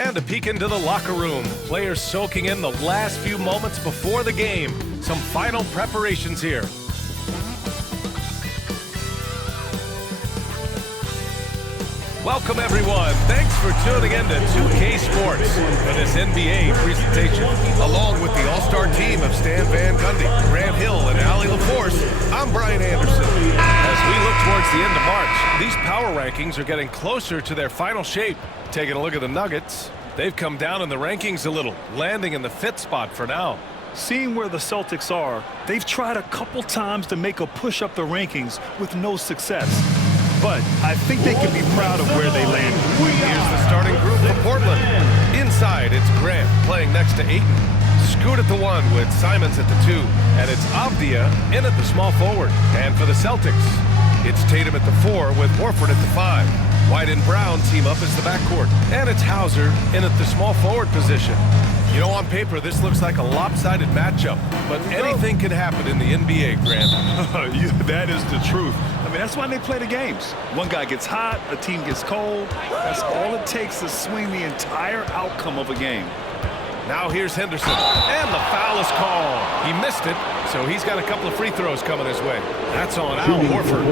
And a peek into the locker room. Players soaking in the last few moments before the game. Some final preparations here. Welcome, everyone. Thanks for tuning in to 2K Sports for this NBA presentation. Along with the all-star team of Stan Van Gundy, Grant Hill, and Allie LaForce, I'm Brian Anderson. As we look towards the end of March, these power rankings are getting closer to their final shape. Taking a look at the Nuggets, they've come down in the rankings a little, landing in the 5th spot for now. Seeing where the Celtics are, they've tried a couple times to make a push up the rankings with no success. But I think they can be proud of where they landed. Here's the starting group for Portland. Inside, it's Grant playing next to Ayton. Scoot at the 1 with Simons at the 2. And it's Avdia in at the small forward. And for the Celtics, it's Tatum at the 4 with Horford at the 5. White and Brown team up as the backcourt. And it's Hauser in at the small forward position. You know, on paper, this looks like a lopsided matchup, but anything can happen in the NBA, Grant. That is the truth. I mean, that's why they play the games. One guy gets hot, a team gets cold. That's all it takes to swing the entire outcome of a game. Now here's Henderson, and the foul is called. He missed it, so he's got a couple of free throws coming his way. That's on Al Horford.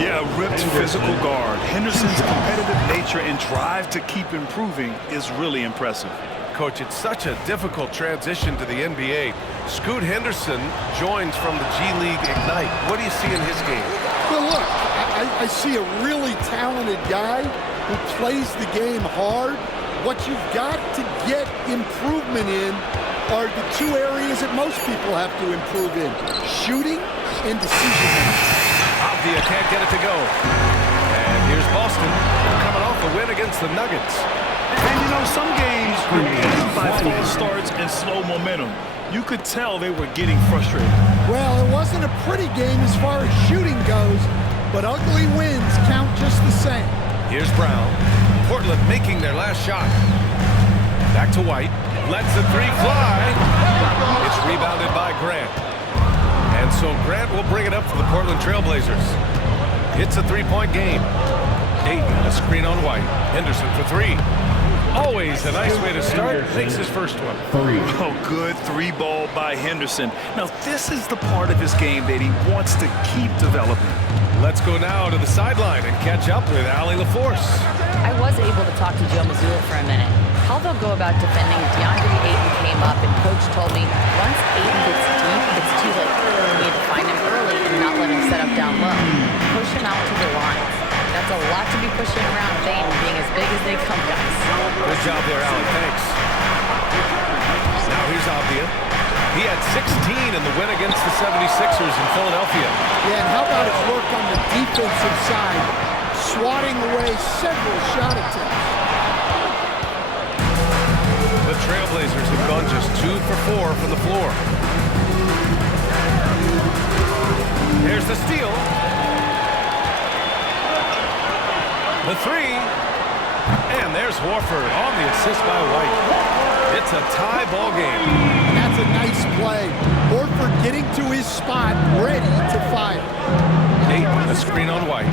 Yeah, ripped physical guard. Henderson's competitive nature and drive to keep improving is really impressive. Coach, it's such a difficult transition to the NBA. Scoot Henderson joins from the G League Ignite. What do you see in his game? Well, look, I see a really talented guy who plays the game hard. What you've got to get improvement in are the 2 areas that most people have to improve in: shooting and decision-making. Avdia can't get it to go. And here's Boston coming off a win against the Nuggets. And you know, some games were ended by false starts and slow momentum. You could tell they were getting frustrated. Well, it wasn't a pretty game as far as shooting goes, but ugly wins count just the same. Here's Brown. Portland making their last shot. Back to White. Lets the 3 fly. It's rebounded by Grant. And so Grant will bring it up for the Portland Trailblazers. It's a 3-point game. Ayton, a screen on White. Henderson for 3. Always a nice way to start. Makes his first one. Oh, good 3-ball by Henderson. Now, this is the part of his game that he wants to keep developing. Let's go now to the sideline and catch up with Allie LaForce. I was able to talk to Joe Mazzulla for a minute. How they'll go about defending DeAndre Ayton came up, and Coach told me once Ayton gets deep, it's too late. We need to find him early and not let him set up down low. Push him out to the lines. That's a lot to be pushing around with Ayton being as big as they come, guys. Good job there, Allie. Thanks. Now here's Avdia. He had 16 in the win against the 76ers in Philadelphia. Yeah, and how about his work on the defensive side, swatting away several shot attempts. The Trailblazers have gone just 2 for 4 from the floor. Here's the steal. The 3. And there's Horford on the assist by White. It's a tie ball game. And that's a nice play. Horford getting to his spot, ready to fire. Ayton, a screen on White.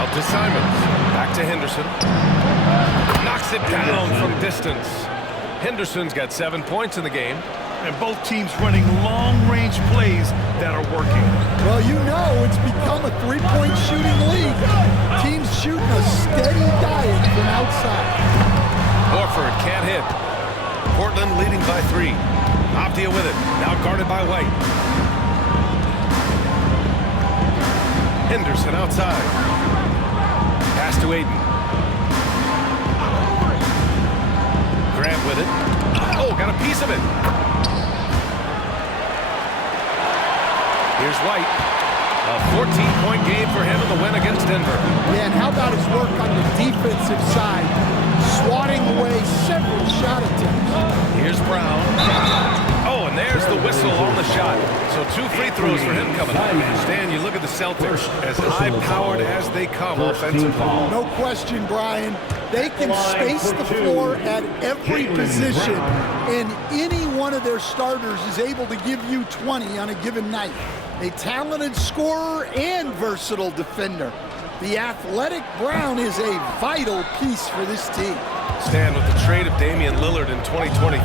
Out to Simons. Back to Henderson. Knocks it down from distance. Henderson's got 7 points in the game. And both teams running long-range plays that are working. Well, you know it's become a 3-point shooting league. Teams shooting a steady diet from outside. Horford can't hit. Portland leading by 3. Avdia with it. Now guarded by White. Henderson outside. Pass to Ayton. Grant with it. Oh, got a piece of it. Here's White. A 14-point game for him in the win against Denver. Yeah, and how about his work on the defensive side, swatting away several shot attempts. Here's Brown. Oh, and there's the whistle on the shot. So 2 free throws for him coming up. Stan, you look at the Celtics, as high-powered as they come offensively. No question, Brian. They can space the floor at every position, and any one of their starters is able to give you 20 on a given night. A talented scorer and versatile defender. The athletic Brown is a vital piece for this team. Stan, with the trade of Damian Lillard in 2023,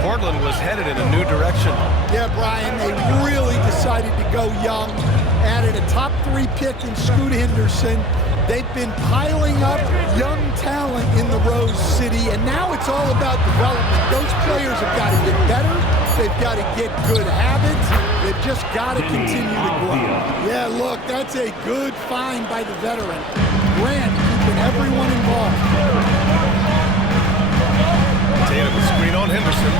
Portland was headed in a new direction. Yeah, Brian, they really decided to go young. Added a top 3 pick in Scoot Henderson. They've been piling up young talent in the Rose City, and now it's all about development. Those players have got to get better. They've got to get good habits. They've just got to continue to grow. Yeah, look, that's a good find by the veteran. Grant keeping everyone involved. Tatum with screen on Henderson.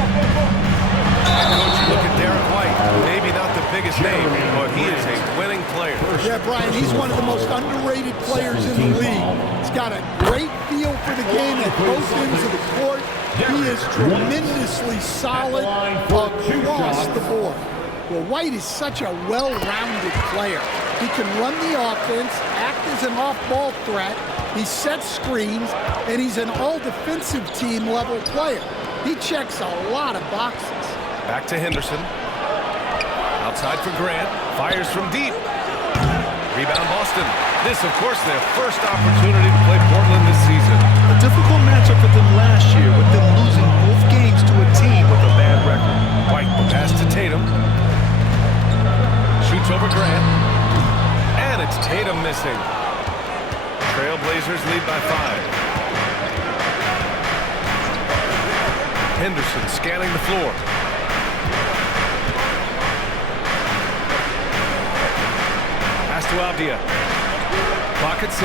And coach, look at Derek White. Maybe not the biggest name, but he is a winning player. Yeah, Brian, he's one of the most underrated players in the league. He's got a great feel for the game at both ends of the court. He is tremendously solid across the board. Well, White is such a well-rounded player. He can run the offense, act as an off-ball threat, he sets screens, and he's an all-defensive team level player. He checks a lot of boxes. Back to Henderson. Outside for Grant. Fires from deep. Rebound Boston. This, of course, their first opportunity to play Portland this season. A difficult matchup for them last year, with them losing both games to a team with a bad record. White pass to Tatum. Shoots over Grant. And it's Tatum missing. Trailblazers lead by 5. Henderson scanning the floor. Pass to Avdia. Clock at 6.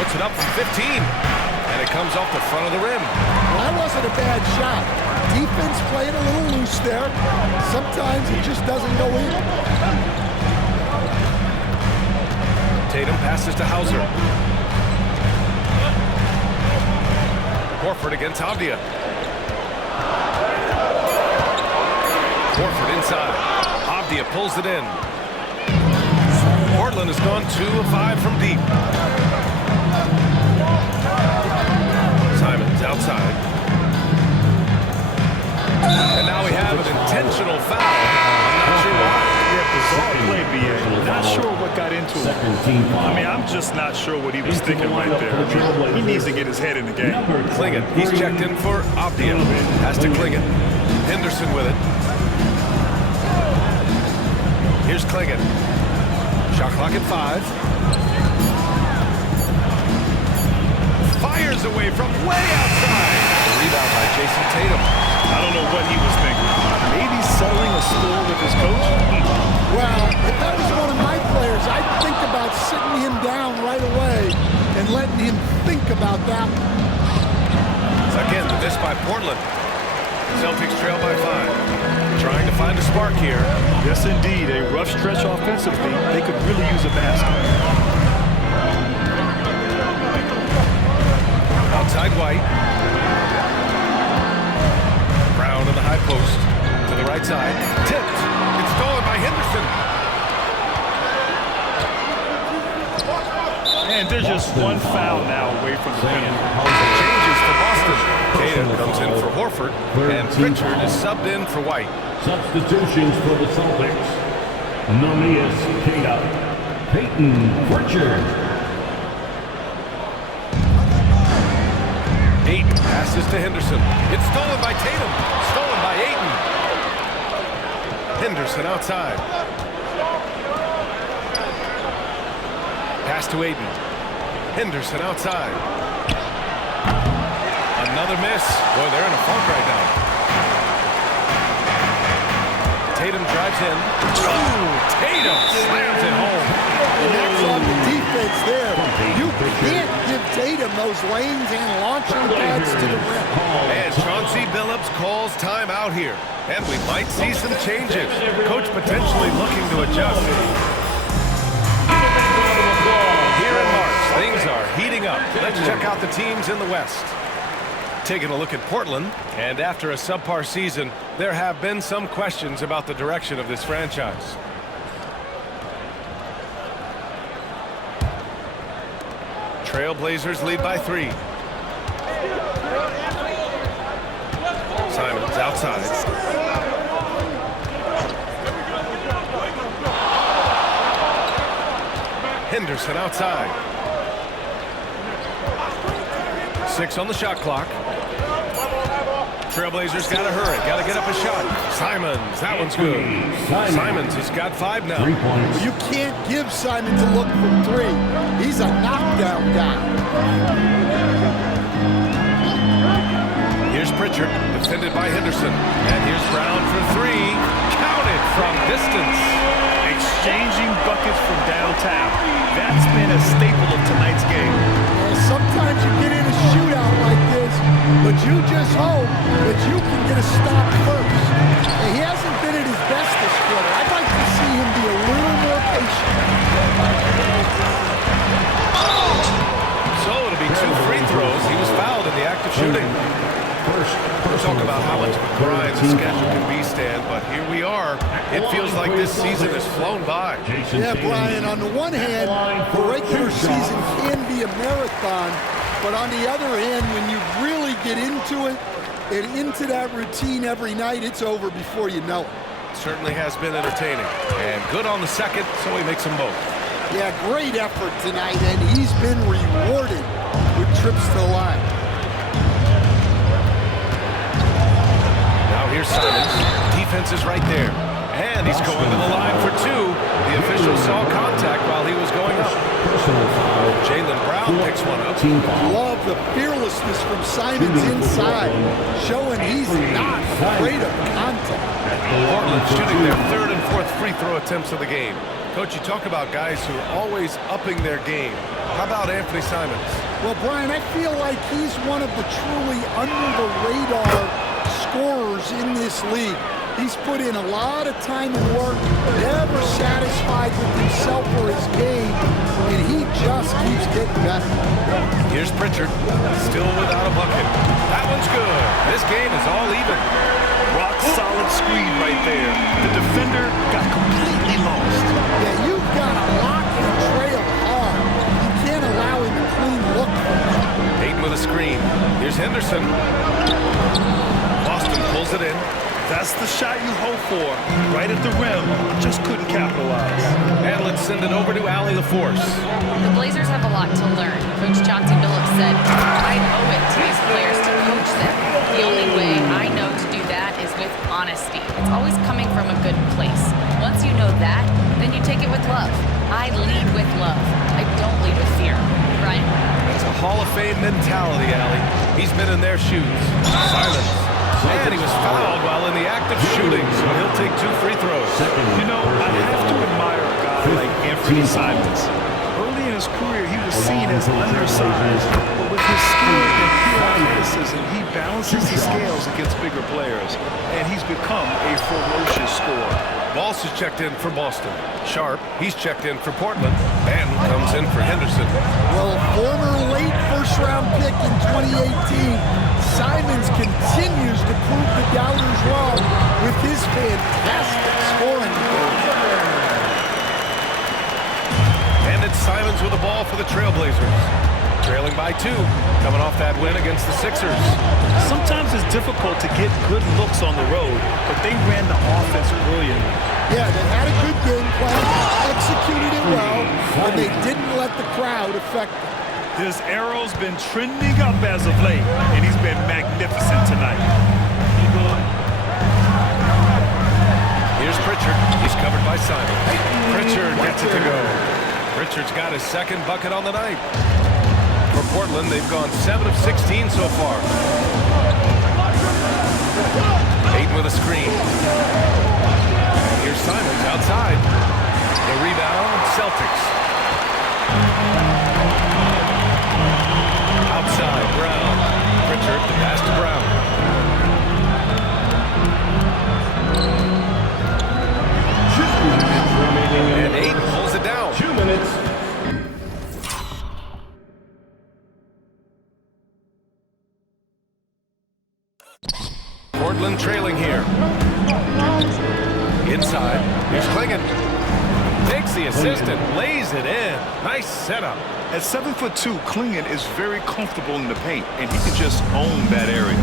Puts it up from 15. And it comes off the front of the rim. Well, that wasn't a bad shot. Defense playing a little loose there. Sometimes it just doesn't go in. Tatum passes to Hauser. Horford against Avdia. Horford inside. Avdia pulls it in. Portland has gone 2 of 5 from deep. Simons outside. And now we have an intentional foul. I'm not sure why. Yeah, bizarre play, BA. Not sure what got into him. I mean, I'm just not sure what he was thinking right there. I mean, he needs to get his head in the game. Clingan, he's checked in for Avdia. Has to Clingan. Henderson with it. Here's Clingan. Shot clock at 5. Fires away from way outside. Rebound by Jason Tatum. I don't know what he was thinking. Maybe settling a score with his coach? Well, if that was one of my players, I'd think about sitting him down right away and letting him think about that one. So again, the miss by Portland. Celtics trail by 5. Trying to find a spark here. Yes, indeed. A rough stretch offensively. They could really use a basket. Outside White. Brown in the high post. To the right side. Tipped. It's stolen by Henderson. And there's just one foul now away from the penalty. Changes for Boston. Tatum comes in for Horford. And Pritchard is subbed in for White. Substitutions for the Celtics. Neemias Queta, Peyton Pritchard. Ayton passes to Henderson. It's stolen by Tatum. Stolen by Ayton. Henderson outside. Pass to Ayton. Henderson outside. Another miss. Boy, they're in a funk right now. Tatum drives in. Ooh, Tatum slams it home. And that's on the defense there. You can't give Tatum those lanes and launching pads to the rim. And Chauncey Billups calls timeout here. And we might see some changes. Coach potentially looking to adjust. Here in March, things are heating up. Let's check out the teams in the West. Taking a look at Portland, and after a subpar season, there have been some questions about the direction of this franchise. Trailblazers lead by 3. Simons outside. Henderson outside. 6 on the shot clock. Trailblazers got to hurry. Got to get up a shot. Simons, that one's good. Simons has got 5 now. 3 points. You can't give Simons a look for 3. He's a knockdown guy. Here's Pritchard, defended by Henderson. And here's Brown for 3. Counted from distance. Exchanging buckets from downtown. That's been a staple of tonight's game. Sometimes you get in a shootout like this, but you just hope that you can get a stop first. And he hasn't been at his best this quarter. I'd like to see him be a little more patient. So it'll be 2 free throws. He was fouled in the act of shooting. We'll talk about how much of a grind the schedule can be, Stan, but here we are. It feels like this season has flown by. Yeah, Brian, on the one hand, the regular season can be a marathon, but on the other hand, when you really get into it and into that routine every night, it's over before you know it. Certainly has been entertaining. And good on the second, so he makes them both. Yeah, great effort tonight, and he's been rewarded with trips to the line. Now here's Simons. Defense is right there. And he's going to the line for 2. The official saw contact while he was going up. Jaylen Brown picks one up. Love the fearlessness from Simons inside, showing he's not afraid of contact. Portland shooting their 3rd and 4th free throw attempts of the game. Coach, you talk about guys who are always upping their game. How about Anthony Simons? Well, Brian, I feel like he's one of the truly under-the-radar scorers in this league. He's put in a lot of time and work, never satisfied with himself or his game, and he just keeps getting better. Here's Pritchard, still without a bucket. That one's good. This game is all even. Rock solid screen right there. The defender got completely lost. Yeah, you've got to lock and trail hard. You can't allow him a clean look. Ayton with a screen. Here's Henderson. Boston pulls it in. That's the shot you hope for. Right at the rim, just couldn't capitalize. And let's send it over to Allie LaForce. The Blazers have a lot to learn. Coach Chauncey Billups said, I owe it to these players to coach them. The only way I know to do that is with honesty. It's always coming from a good place. Once you know that, then you take it with love. I lead with love. I don't lead with fear. Brian. It's a Hall of Fame mentality, Allie. He's been in their shoes. Silence. And he was fouled while in the act of shooting, so he'll take 2 free throws. You know, I have to admire a guy like Anthony Simons. Early in his career, he was seen as undersized, but with his skill and pure athleticism, he balances the scales against bigger players, and he's become a ferocious scorer. Walsh is checked in for Boston. Sharp, he's checked in for Portland, and comes in for Henderson. Well, former late first-round pick in 2018, Simons continues to prove the doubters wrong with his fantastic scoring ability. And it's Simons with the ball for the Trailblazers. Trailing by 2, coming off that win against the Sixers. Sometimes it's difficult to get good looks on the road, but they ran the offense brilliantly. Yeah, they had a good game plan, executed it well, and they didn't let the crowd affect them. His arrow's been trending up as of late, and he's been magnificent tonight. Here's Pritchard. He's covered by Simons. Pritchard gets it to go. Pritchard's got his 2nd bucket on the night. For Portland, they've gone 7 of 16 so far. Ayton with a screen. Here's Simons outside. The rebound, Celtics. Outside, Brown. Pritchard, the pass to Brown. And Ayton pulls it down. 2 minutes. Portland trailing here. Inside. Here's Clingan. Takes the assist and lays it in. Nice setup. At 7'2", Clingan is very comfortable in the paint, and he can just own that area.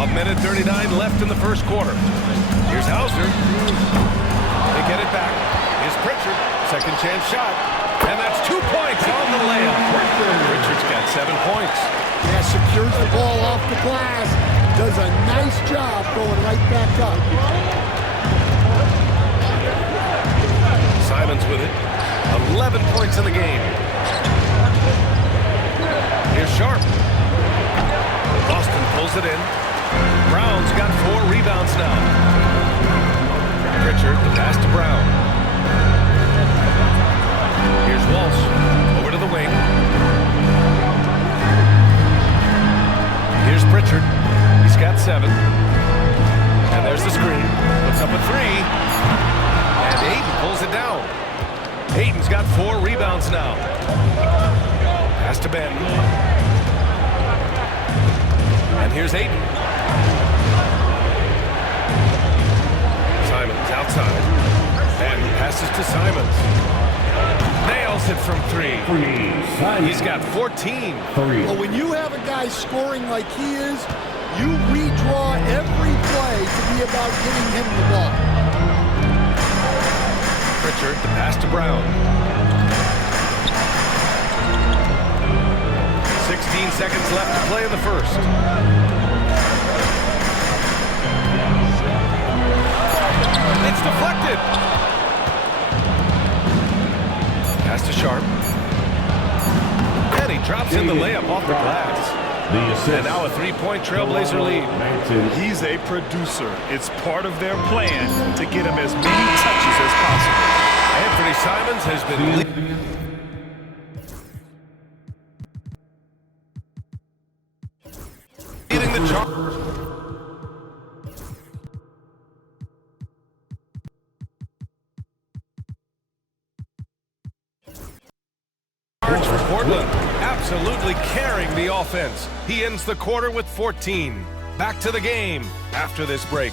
A minute 39 left in the first quarter. Here's Hauser. chance shot. And that's 2 points on the layup. Richards got 7 points. Yeah, secures the ball off the glass. Does a nice job going right back up. Simons with it. 11 points in the game. Here's Sharp. Boston pulls it in. Brown's got 4 rebounds now. Pritchard, the pass to Brown. Here's Walsh. Over to the wing. Here's Pritchard. He's got 7. And there's the screen. Puts up a 3. And Ayton pulls it down. Ayton's got 4 rebounds now. Pass to Ben. And here's Ayton. Simons outside. And passes to Simons. Nails it from 3. He's got 14. But when you have a guy scoring like he is, you redraw every play to be about getting him the ball. Pritchard, the pass to Brown. 16 seconds left to play in the first. It's deflected. Pass to Sharp. And he drops in the layup off the glass. And now a 3-point Trailblazer lead. He's a producer. It's part of their plan to get him as many touches as possible. Anthony Simons has been leading the charge. For Portland, absolutely carrying the offense. He ends the quarter with 14. Back to the game after this break.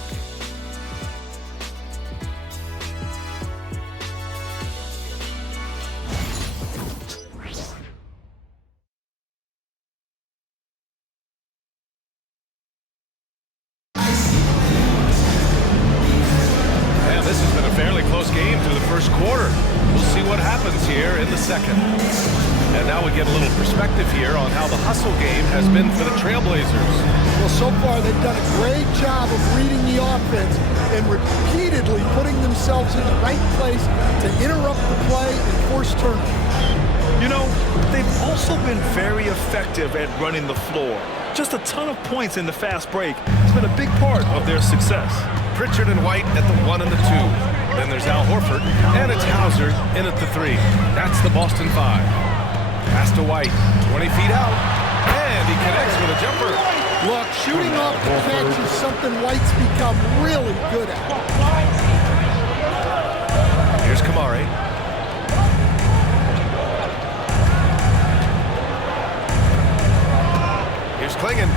And this has been a fairly close game through the first quarter. We'll see what happens here in the second. And now we get a little perspective here on how the hustle game has been for the Trailblazers. Well, so far they've done a great job of reading the offense and repeatedly putting themselves in the right place to interrupt the play and force turnovers. You know, they've also been very effective at running the floor. Just a ton of points in the fast break has been a big part of their success. Pritchard and White at the 1 and the 2. Then there's Al Horford, and it's Hauser in at the 3. That's the Boston 5. Pass to White, 20 feet out, and he connects with a jumper. Look, shooting off the catch is something White's become really good at. Here's Kamari. Here's Klingon.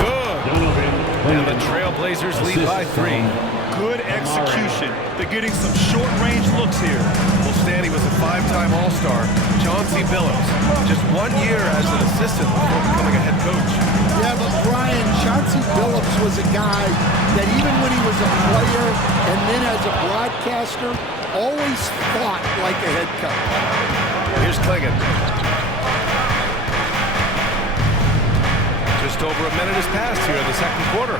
Good. And the Trailblazers lead by 3. Good execution. They're getting some short-range looks here. Well, Stanley was a 5-time All-Star. Chauncey Billups, just 1 year as an assistant before becoming a head coach. Yeah, but Brian, Chauncey Billups was a guy that even when he was a player and then as a broadcaster, always fought like a head coach. Here's Klingon. Just over a minute has passed here in the second quarter.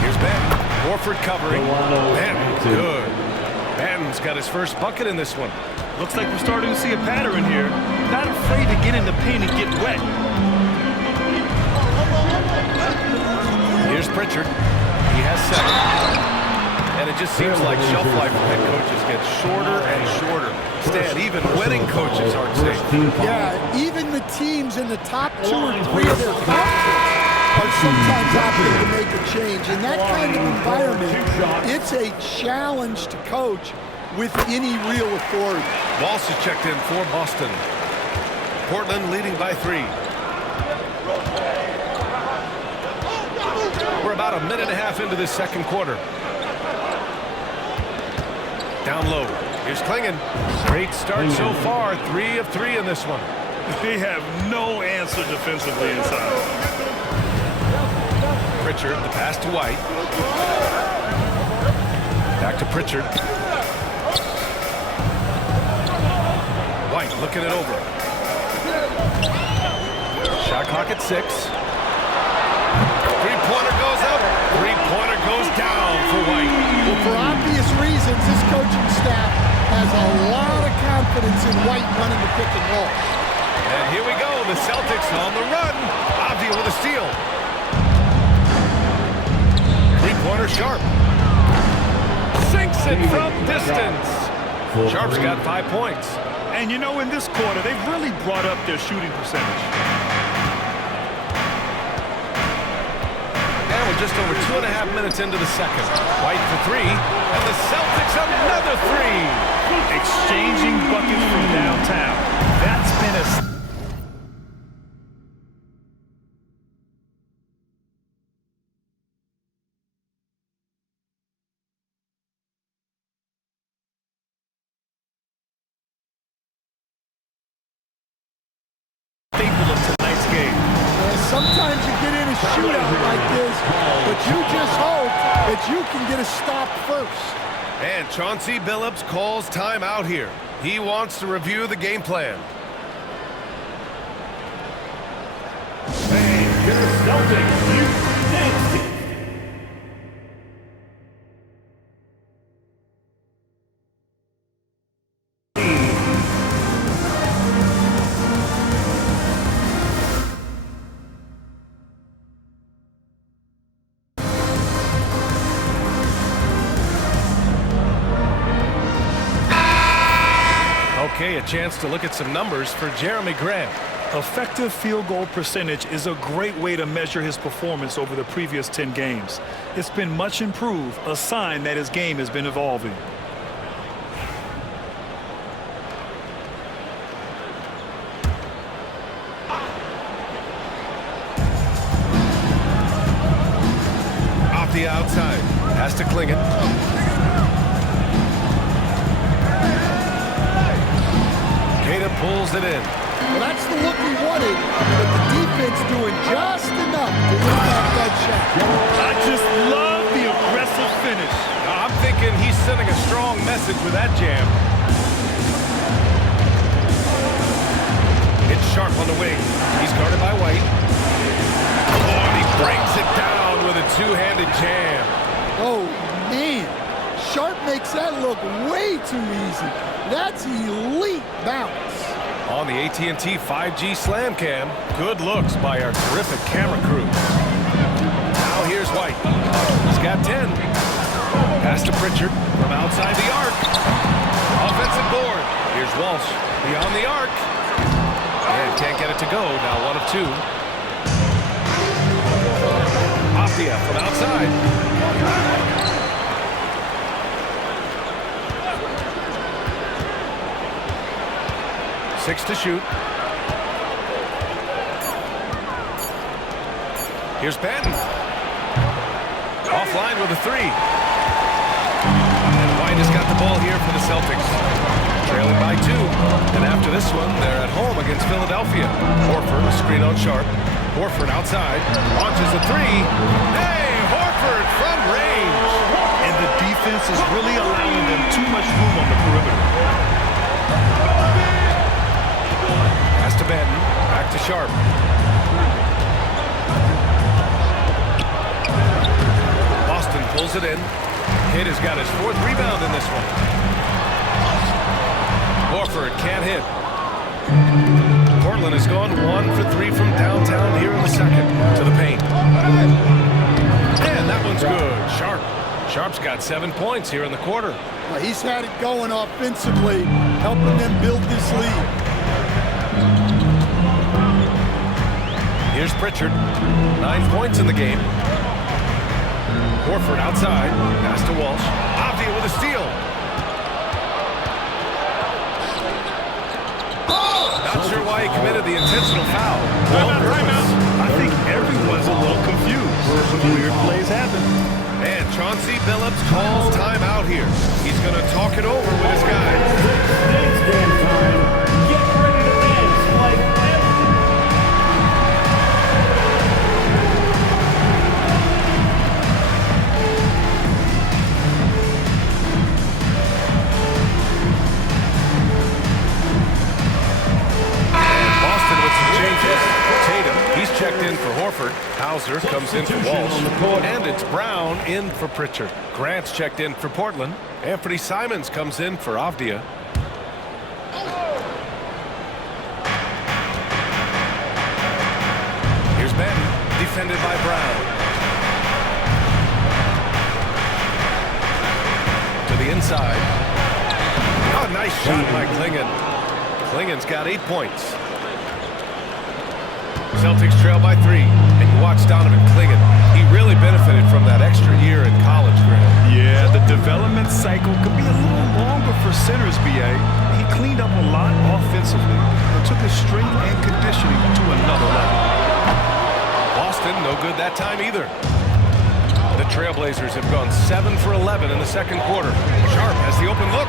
Here's Ben. Horford covering. Ben, good. Ben's got his first bucket in this one. Looks like we're starting to see a pattern here. Not afraid to get in the paint and get wet. Here's Pritchard. He has 7. And it just seems like shelf life for head coaches gets shorter and shorter. Stan, even winning coaches aren't safe. Yeah, even the teams in the top 2 or 3 of their conference are sometimes opting to make a change. In that kind of environment, it's a challenge to coach with any real authority. Walsh is checked in for Boston. Portland leading by 3. We're about a minute and a half into this second quarter. Down low. Here's Klingon. Great start so far. 3 of 3 in this one. They have no answer defensively inside. Pritchard, the pass to White. Back Back to Pritchard. White looking it over. Shot clock at 6. Three-pointer goes up. Three-pointer goes down for White. Well, for obvious reasons, this coaching staff has a lot of confidence in White running the pick and roll. And here we go, the Celtics on the run. Avdia with a steal. Three-pointer Sharp. Sinks it from distance. Sharp's got 5 points. And you know, in this quarter, they've really brought up their shooting percentage. And we're just over 2.5 minutes into the second. White for 3, and the Celtics another 3. Exchanging buckets from downtown. That's been a... Sometimes you get in a shootout like this, but you just hope that you can get a stop first. And Chauncey Billups calls timeout here. He wants to review the game plan. And your Celtics, you next. Okay, a chance to look at some numbers for Jeremy Grant. Effective field goal percentage is a great way to measure his performance over the previous 10 games. It's been much improved, a sign that his game has been evolving. Off the outside, has to cling it. Queta pulls it in. Well, that's the look he wanted, but the defense doing just enough to impact that shot. I just love the aggressive finish. I'm thinking he's sending a strong message with that jam. It's Sharp on the wing. He's guarded by White. Oh, and he breaks it down with a two-handed jam. Oh, man. Sharp makes that look way too easy. That's elite bounce. On the AT&T 5G Slam Cam, good looks by our terrific camera crew. Now here's White. He's got 10. Pass to Pritchard from outside the arc. Offensive board. Here's Walsh beyond the arc. And can't get it to go. Now 1 of 2. Avdia from outside. 6 to shoot. Here's Patton. Offline with a 3. And White has got the ball here for the Celtics. Trailing by 2. And after this one, they're at home against Philadelphia. Horford, a screen on Sharp. Horford outside. Launches a 3. Hey, Horford from range. And the defense is really allowing them too much room on the perimeter. To Benton, back to Sharp. Boston pulls it in. Kidd has got his 4th rebound in this one. Horford can't hit. Portland has gone 1 for 3 from downtown here in the second to the paint. And that one's good. Sharp. Sharp's got 7 points here in the quarter. Well, he's had it going offensively, helping them build this lead. Here's Pritchard. 9 points in the game. Horford outside. Pass to Walsh. Avdia with a steal. Not sure why he committed the intentional foul. Timeout. I think everyone's a little confused. Some weird plays happen. And Chauncey Billups calls timeout here. He's going to talk it over with his guys. Next game time. Get ready to dance like in for Substitution on the Walsh. court. And it's Brown in for Pritchard. Grant's checked in for Portland. Anthony Simons comes in for Avdia. Here's Ben, defended by Brown. To the inside. Oh, nice shot by Klingon. Klingon's got 8 points. Celtics trail by 3. And you watch Donovan Klingon. He really benefited from that extra year in college, Grant. Yeah, the development cycle could be a little longer for centers, B.A. He cleaned up a lot offensively and took his strength and conditioning to another level. Boston, no good that time either. The Trailblazers have gone 7 for 11 in the second quarter. Sharp has the open look.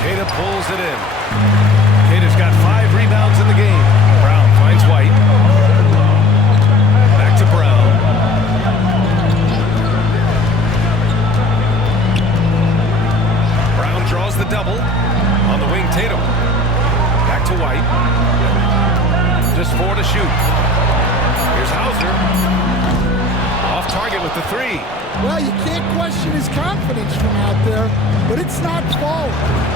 Queta pulls it in. Queta's got 5 rebounds in the game. Brown finds White. Back to Brown. Brown draws the double. On the wing, Tatum. Back to White. Just 4 to shoot. Here's Hauser. Off target with the 3. Well, you can't question his confidence from out there, but it's not falling.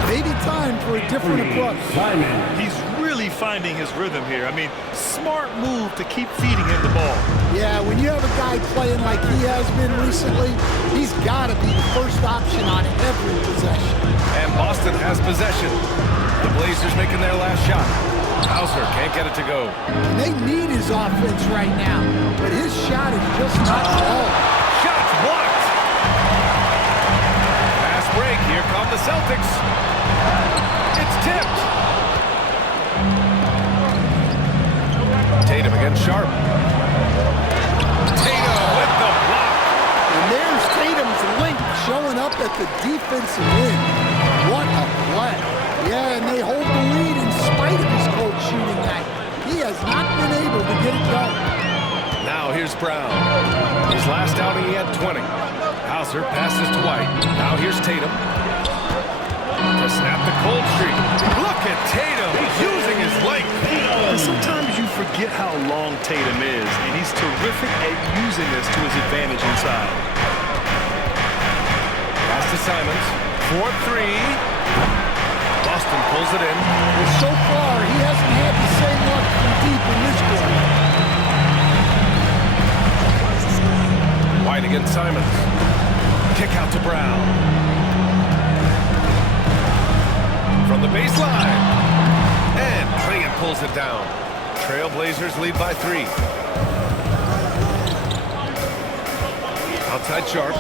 Maybe time for a different approach. Simon. He's really finding his rhythm here. I mean, smart move to keep feeding him the ball. Yeah, when you have a guy playing like he has been recently, he's got to be the first option on every possession. And Boston has possession. The Blazers making their last shot. Hauser can't get it to go. And they need his offense right now, but his shot is just not falling. Shots blocked. Fast break. Here come the Celtics. It's tipped. Tatum against Sharp. Tatum with the block. And there's Tatum's link showing up at the defensive end. What a play. Yeah, and they hold the lead in spite of his cold shooting night. He has not been able to get it done. Now here's Brown. His last outing he had 20. Hauser passes to White. Now here's Tatum. To snap the cold streak. Look at Tatum using his length. And sometimes you forget how long Tatum is, and he's terrific at using this to his advantage inside. Pass to Simons. 4-3. Boston pulls it in. Well, so far, he hasn't had the same luck from deep in this quarter. White against Simons. Kick out to Brown. From the baseline. And Klingon pulls it down. Trailblazers lead by 3. Outside Sharp.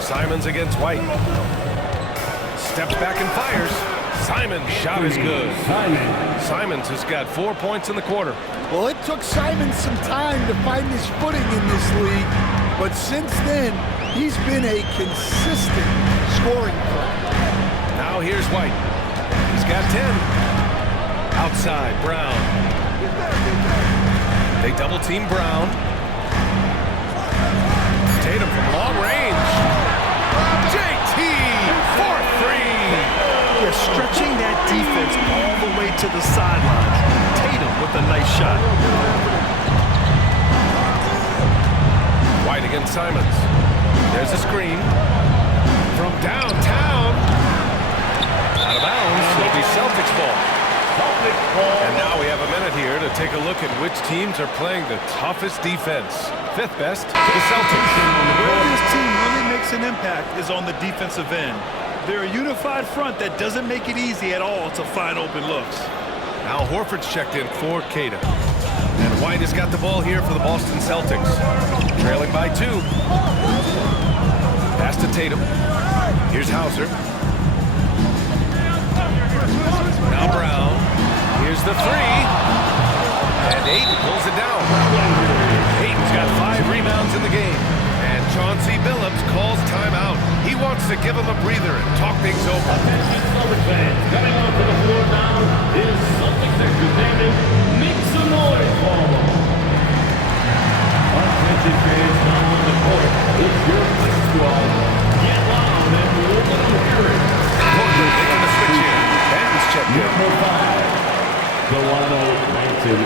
Simons against White. Steps back and fires. Simons' shot is good. Simons has got 4 points in the quarter. Well, it took Simon some time to find his footing in this league, but since then, he's been a consistent scoring threat. Now here's White. He's got 10. Outside, Brown. They double team Brown. Tatum from long range. JT for 3. They're stretching that defense all the way to the sidelines. Tatum with a nice shot. White against Simons. There's a screen. From downtown. Out of bounds. It'll be Celtics ball. And now we have a minute here to take a look at which teams are playing the toughest defense. 5th best to the Celtics. Where this team really makes an impact is on the defensive end. They're a unified front that doesn't make it easy at all to find open looks. Al Horford's checked in for Queta. And White has got the ball here for the Boston Celtics. Trailing by 2. Pass to Tatum. Here's Hauser. Now Brown. Here's the 3. And Ayton pulls it down. Ayton's got 5 rebounds in the game. And Chauncey Billups calls timeout. He wants to give him a breather and talk things over. Attention Celtics fans, coming onto the floor now is Celtics executive. Make some noise for them. Attention fans, now on the court. It's your Blitz squad. Get loud and we'll hear it. Portland making the switch here. Ben's checked in. Number 5, Delano Banton.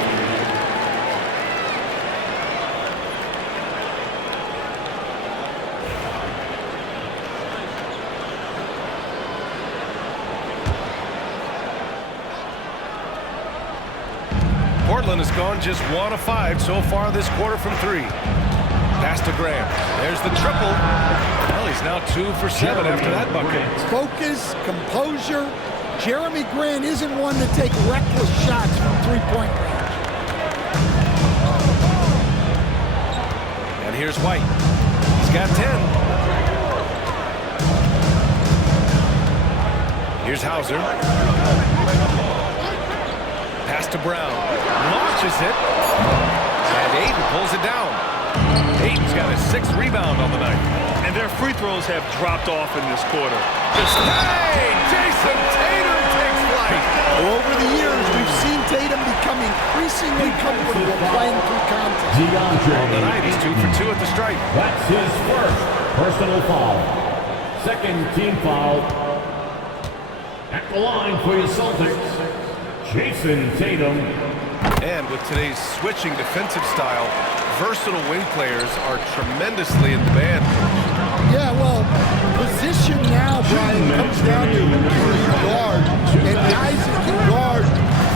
Portland has gone just 1 of 5 so far this quarter from 3. Pass to Graham. There's the triple. Well, he's now 2 for 7 after that bucket. Focus, composure. Jeremy Grant isn't one to take reckless shots from three-point range. And here's White. He's got 10. Here's Hauser. Pass to Brown. Launches it. And Ayton pulls it down. Ayton's got his 6th rebound on the night. And their free throws have dropped off in this quarter. Hey! Jason Tatum takes flight. Over the years, we've seen Tatum become increasingly comfortable playing through contact. On the night, he's 2 for 2 at the stripe. That's his first personal foul. Second team foul. At the line for your Celtics, Jason Tatum. And with today's switching defensive style, versatile wing players are tremendously in demand. Yeah, well, position now, Brian, comes down to who you guard. And guys that can guard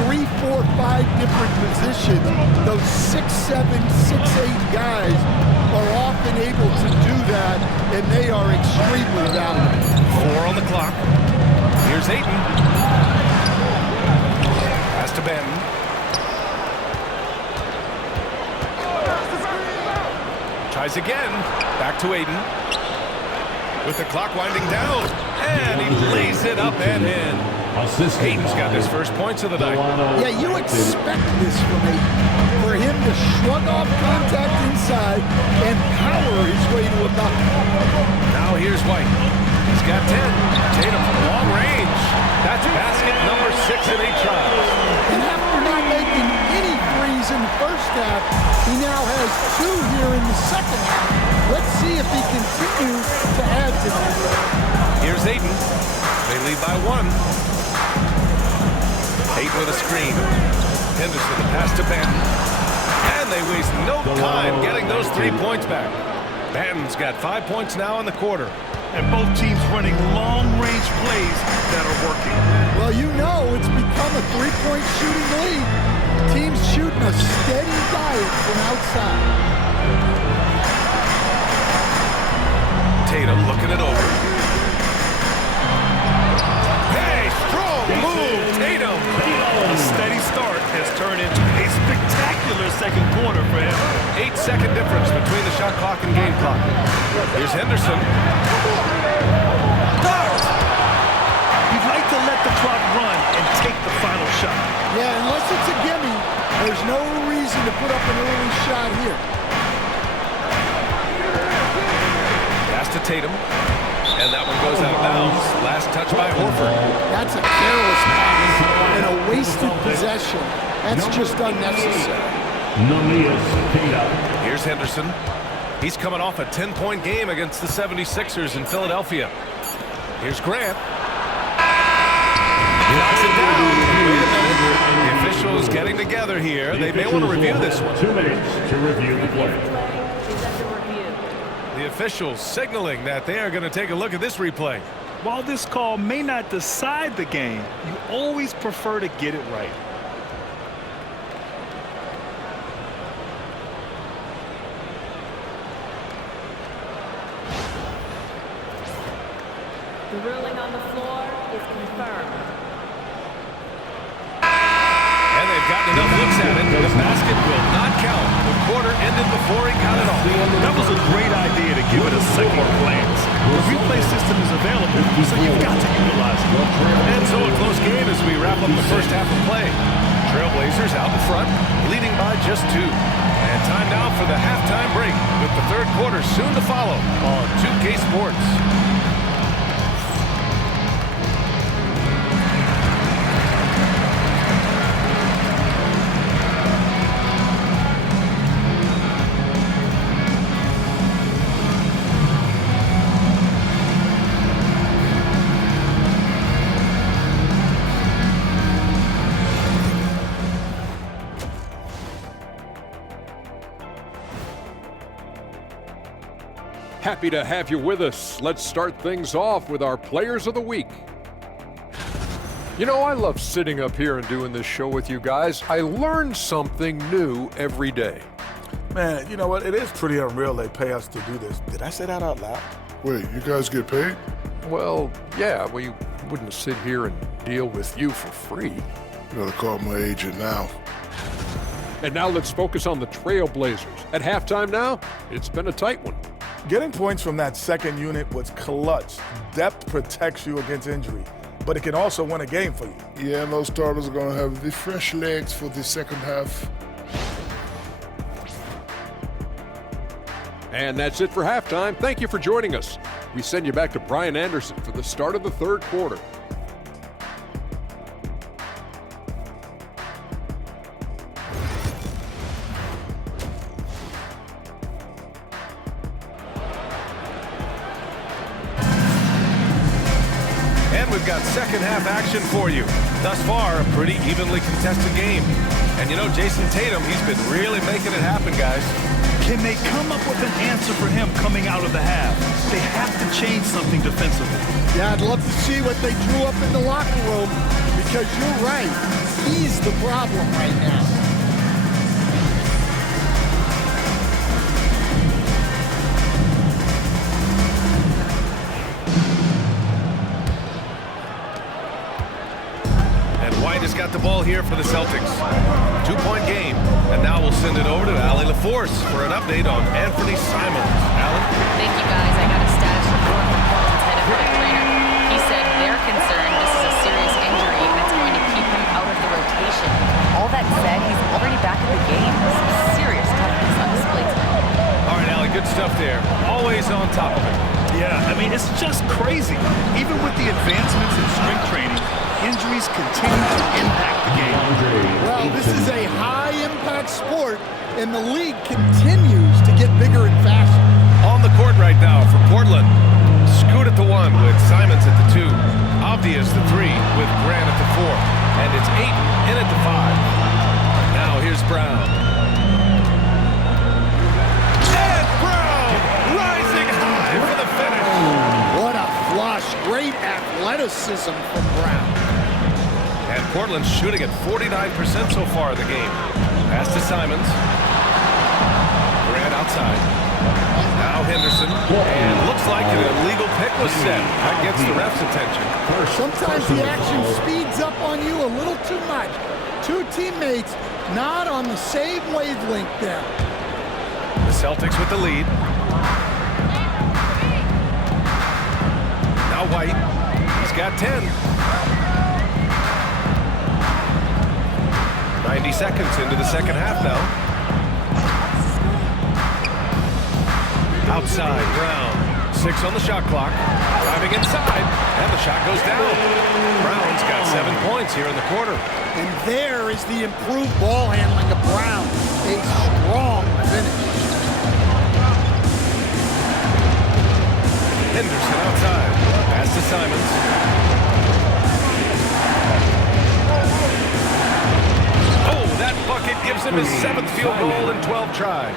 3, 4, 5 different positions, those 6'7", 6'8" guys are often able to do that, and they are extremely valuable. 4 on the clock. Here's Ayton. Pass to Benton. Tries again. Back to Ayton. With the clock winding down. And he lays it up and in. Ayton's got his first points of the night. Yeah, you expect this from Ayton. For him to shrug off contact inside and power his way to a bucket. Now here's White. He's got 10. Tatum from long range. That's basket number 6 in 8 tries. And after not making any threes in the first half, he now has 2 here in the second half. Let's see if he continues to add to that. Here's Ayton. They lead by 1. Ayton with a screen. Henderson, the pass to Banton. And they waste no time getting those 3 points back. Banton's got 5 points now in the quarter. And both teams running long-range plays that are working. Well, you know it's become a 3-point shooting lead. Teams shooting a steady diet from outside. Tatum looking it over. Hey, strong move, Tatum. A steady start has turned into a spectacular second quarter for him. 8-second difference between the shot clock and game clock. Here's Henderson. You'd like to let the clock run and take the final shot. Yeah, unless it's a gimme, there's no reason to put up an early shot here. Pass to Tatum. And that one goes out of bounds. Last touch by Horford. That's a careless pass and a wasted possession. That's just unnecessary. Here's Henderson. He's coming off a 10-point game against the 76ers in Philadelphia. Here's Grant. Knocks it down. Wait a minute. The officials getting together here. They may want to review this one. 2 minutes to review the play. The officials signaling that they are going to take a look at this replay. While this call may not decide the game, you always prefer to get it right. The ruling on the floor is confirmed. And they've gotten enough looks at it. The basket will not count. The quarter ended before he got it off. That was a great idea to give it a second glance. The replay system is available, so you've got to utilize it. And so a close game as we wrap up the first half of play. Trailblazers out in front, leading by just 2. And time now for the halftime break, with the third quarter soon to follow on 2K Sports. Happy to have you with us. Let's start things off with our Players of the Week. You know, I love sitting up here and doing this show with you guys. I learn something new every day. Man, you know what? It is pretty unreal they pay us to do this. Did I say that out loud? Wait, you guys get paid? Well, yeah, we wouldn't sit here and deal with you for free. You gotta call my agent now. And now let's focus on the Trailblazers. At halftime now, it's been a tight one. Getting points from that second unit was clutch. Depth protects you against injury, but it can also win a game for you. Yeah, and those starters are gonna have the fresh legs for the second half. And that's it for halftime. Thank you for joining us. We send you back to Brian Anderson for the start of the third quarter. And we've got second half action for you. Thus far, a pretty evenly contested game. And you know, Jason Tatum, he's been really making it happen, guys. Can they come up with an answer for him coming out of the half? They have to change something defensively. Yeah, I'd love to see what they drew up in the locker room, because you're right. He's the problem right now. And White has got the ball here for the Celtics. 2-point game. And now we'll send it over to Allie LaForce for an update on Anthony Simons. Allie? Thank you, guys. I got a status report from Portland's head athletic trainer. He said they're concerned this is a serious injury and it's going to keep him out of the rotation. All that said, he's already back in the game. Some serious toughness on display tonight. All right, Allie, good stuff there. Always on top of it. Yeah, I mean, it's just crazy. Even with the advancements in strength training, injuries continue to impact the game. Well, this is a high-impact sport, and the league continues to get bigger and faster. On the court right now for Portland. Scoot at the 1 with Simons at the 2. Avdia's the 3 with Grant at the 4. And it's Ayton in at the 5. Now here's Brown. And Brown rising high for the finish. What a flush. Great athleticism from Brown. And Portland's shooting at 49% so far in the game. Pass to Simons. Grant outside. Now Henderson. And looks like an illegal pick was set. That gets the ref's attention. Sometimes the action speeds up on you a little too much. Two teammates not on the same wavelength there. The Celtics with the lead. Now White. He's got 10. 90 seconds into the second half now. Outside, Brown. 6 on the shot clock. Driving inside, and the shot goes down. Brown's got 7 points here in the quarter. And there is the improved ball handling of Brown. A strong finish. Henderson outside. Pass to Simons. Oh, that bucket gives him his 7th field goal in 12 tries.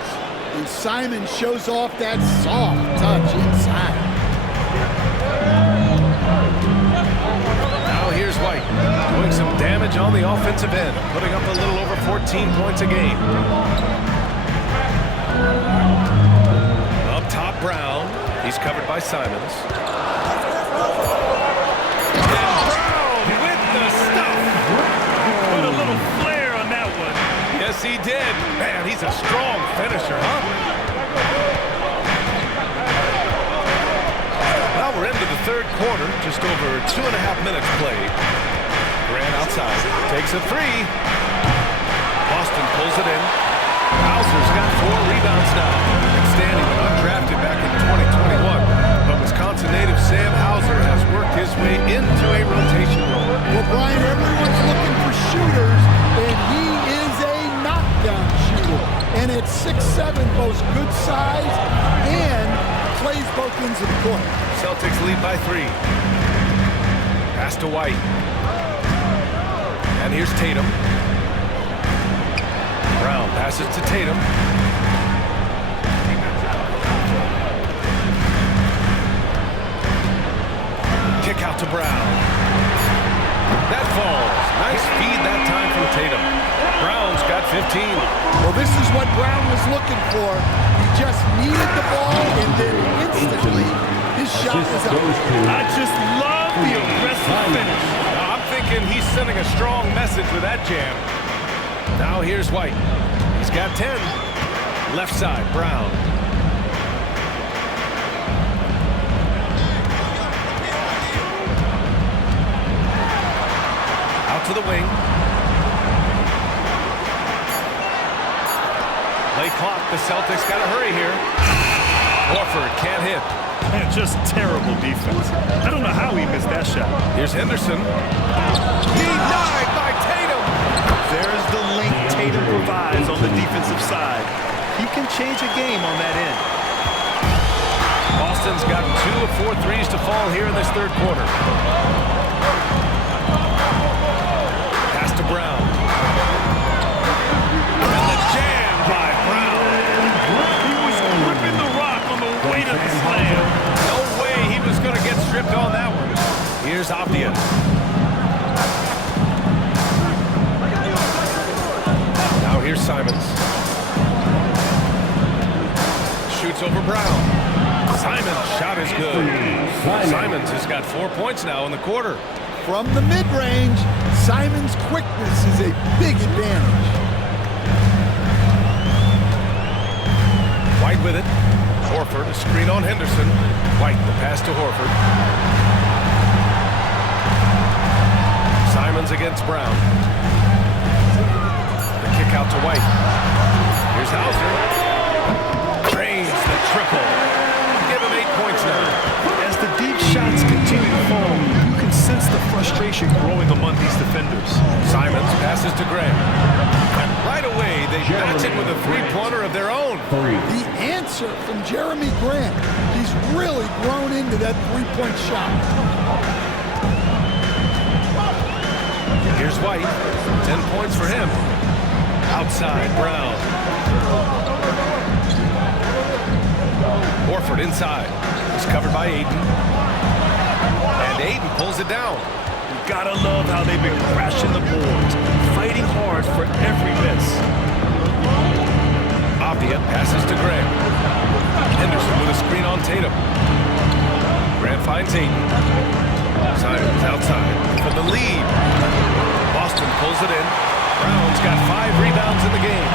And Simon shows off that soft touch inside. Now here's White, doing some damage on the offensive end, putting up a little over 14 points a game. Up top, Brown. He's covered by Simons. And Brown with the stuff. Put a little flair on that one. Yes, he did. Man, he's a strong finisher, huh? Well, we're into the third quarter, just over 2.5 minutes played. Grant outside, takes a 3. Boston pulls it in. Hauser's got 4 rebounds now. Standing undrafted back in 2021. But Wisconsin native Sam Hauser has worked his way into a rotation role. Well, Brian, everyone's looking for shooters, and he is a knockdown shooter. And at 6'7", both good size and plays both ends of the court. Celtics lead by 3. Pass to White. And here's Tatum. Brown passes to Tatum. Kick out to Brown. That falls. Nice feed that time from Tatum. Brown's got 15. Well, this is what Brown was looking for. He just needed the ball, and then instantly his shot was up. I just love the aggressive finish. Now, I'm thinking he's sending a strong message with that jam. Now here's White. He's got 10. Left side, Brown. Out to the wing. Late clock. The Celtics got to hurry here. Horford can't hit. Man, just terrible defense. I don't know how he missed that shot. Here's Henderson. Denied by Tatum. There's the link Tatum provides on the defensive side. He can change a game on that end. Boston's got 2 of 4 threes to fall here in this third quarter. Pass to Brown. And the jam by Brown. He was gripping the rock on the weight of the slam. No way he was going to get stripped on that one. Here's Avdia. Now here's Simons. Shoots over Brown. Simons' shot is good. Simons has got 4 points now in the quarter. From the mid-range, Simons' quickness is a big advantage. White with it. Horford, a screen on Henderson. White, the pass to Horford. Simons against Brown. The kick out to White. Here's Hauser. Drains the triple. Give him 8 points now. As the deep shots continue to fall, you can sense the frustration growing among these defenders. Simons passes to Graham. And right away, they match it with a three-pointer of their own. The answer from Jeremy Grant. He's really grown into that three-point shot. Here's White. 10 points for him. Outside, Brown. Horford inside. He's covered by Ayton. And Ayton pulls it down. You gotta love how they've been crashing the boards, fighting hard for every miss. Avdia passes to Graham. Henderson with a screen on Tatum. Graham finds Ayton. Simons outside for the lead. Boston pulls it in. Brown's got 5 rebounds in the game.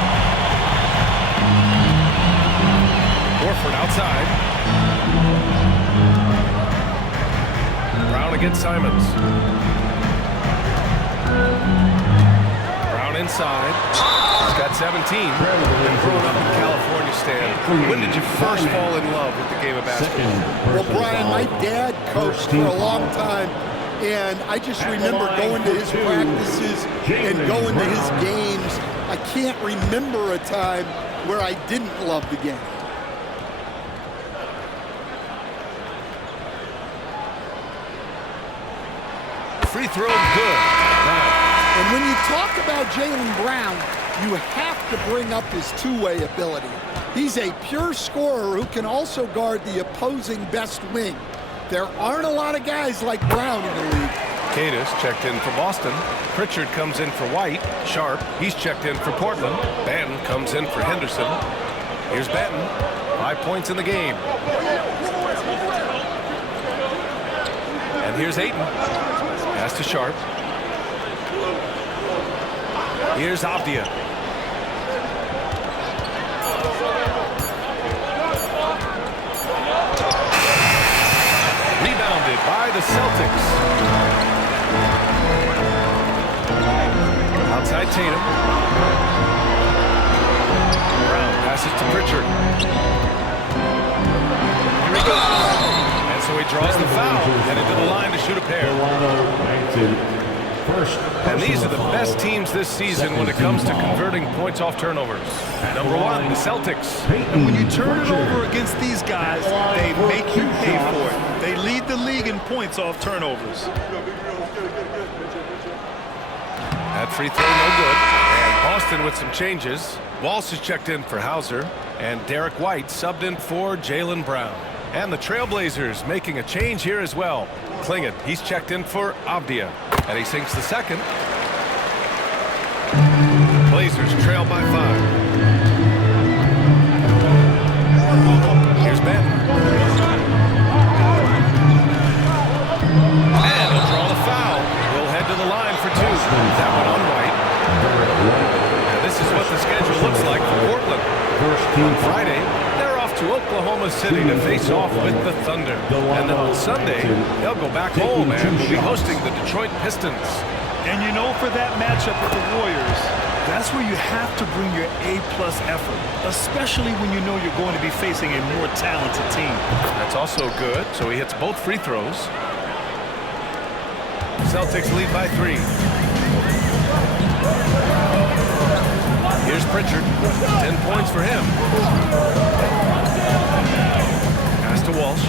Horford outside. Brown against Simons. Brown inside. He's got 17. And growing up in California, Stan, when did you first fall in love with the game of basketball? Well, Brian, my dad coached for a long time, and I just remember going to his practices and going to his games. I can't remember a time where I didn't love the game. Free throw good. Brown. And when you talk about Jaylen Brown, you have to bring up his two-way ability. He's a pure scorer who can also guard the opposing best wing. There aren't a lot of guys like Brown in the league. Cadis checked in for Boston. Pritchard comes in for White. Sharp, he's checked in for Portland. Banton comes in for Henderson. Here's Banton. 5 points in the game. And here's Ayton. Pass to Sharp. Here's Avdia. Rebounded by the Celtics. Outside Tatum. Brown passes to Pritchard. Here he goes. And so he draws the foul. Headed to the line to shoot a pair. And these are the best teams this season when it comes to converting points off turnovers. Number 1, the Celtics. And when you turn it over against these guys, they make you pay for it. They lead the league in points off turnovers. That free throw no good. And Boston with some changes. Walsh is checked in for Hauser. And Derek White subbed in for Jaylen Brown. And the Trailblazers making a change here as well. Klingett, he's checked in for Avdia. And he sinks the second. Blazers trail by 5. Here's Ben. And he'll draw the foul. We'll head to the line for 2. That one on White. And this is what the schedule looks like for Portland. On Friday, they're off to Oklahoma City to face off with the Thunder. And then on Sunday, they'll go back home and will be hosting the Detroit Pistons. And you know, for that matchup with the Warriors, that's where you have to bring your A-plus effort, especially when you know you're going to be facing a more talented team. That's also good, so he hits both free throws. Celtics lead by 3. Here's Pritchard. 10 points for him. Pass to Walsh.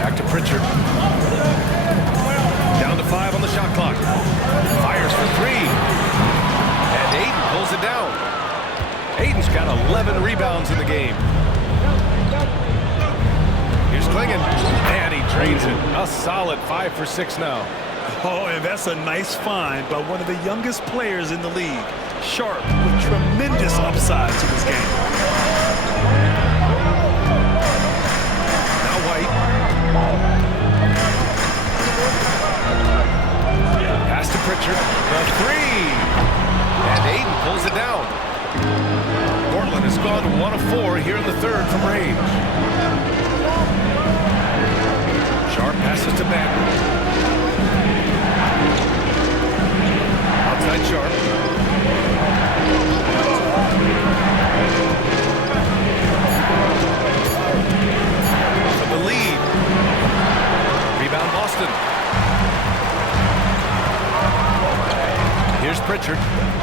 Back to Pritchard. Down to 5 on the shot clock. Fires for 3. And Ayton pulls it down. Ayton's got 11 rebounds in the game. Here's Klingon. And he drains it. A solid 5 for 6 now. Oh, and that's a nice find by one of the youngest players in the league. Sharp with tremendous upside to his game. Now White. Pass to Pritchard. The 3. And Ayton pulls it down. Portland has gone 1 of 4 here in the third from range. Sharp passes to Ben. Outside Sharp. For the lead. Rebound Boston. Here's Pritchard.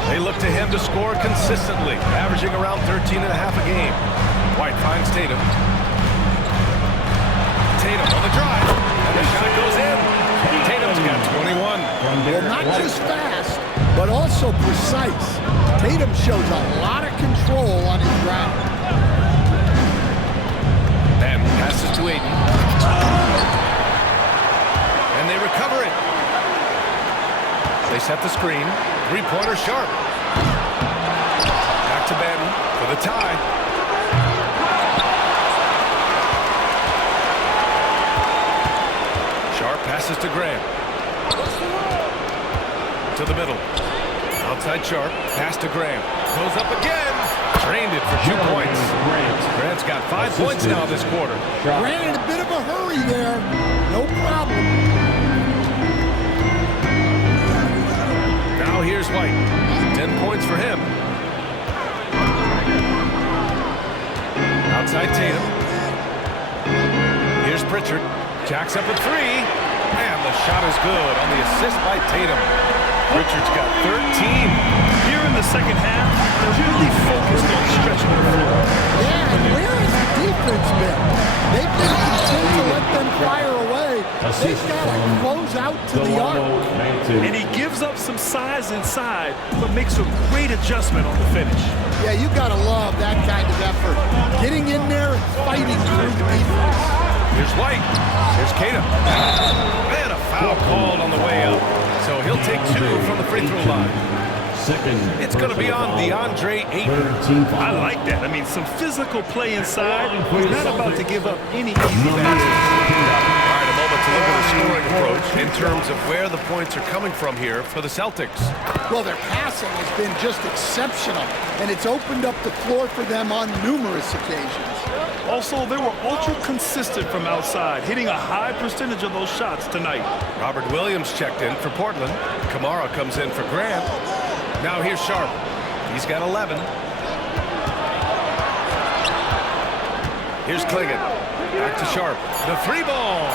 They look to him to score consistently, averaging around 13.5 a game. White finds Tatum. Tatum on the drive. And the shot goes in. Tatum's got 21. Well, not just fast, but also precise. Tatum shows a lot of control on his drive. Then passes to Ayton. And they recover it. They set the screen. Three-pointer Sharp. Back to Ben for the tie. Sharp passes to Grant. To the middle. Outside Sharp. Pass to Grant. Goes up again. Drained it for 2 points. Grant's got 5 points now this quarter. Grant in a bit of a hurry there. No problem. Now here's White. 10 points for him. Outside Tatum. Here's Pritchard. Jacks up a 3. And the shot is good on the assist by Tatum. Pritchard's got 13. Here in the second half, they're really focused on stretching the floor. Yeah, and where has the defense been? They've been content to let them fire away. They've got to close out to the arc. And he gives up some size inside, but makes a great adjustment on the finish. Yeah, you got to love that kind of effort. Getting in there and fighting through the defense. Here's White. Here's Tatum. And a foul called on the way up. So he'll take 2 from the free throw line. It's going to be on DeAndre Ayton. I like that. I mean, some physical play inside. He's not about to give up any easy baskets. All right, a moment to look at the scoring approach in terms of where the points are coming from here for the Celtics. Well, their passing has been just exceptional, and it's opened up the floor for them on numerous occasions. Also, they were ultra consistent from outside, hitting a high percentage of those shots tonight. Robert Williams checked in for Portland. Kamara comes in for Grant. Now here's Sharp. He's got 11. Here's Klingon. Back to Sharp. The 3-ball.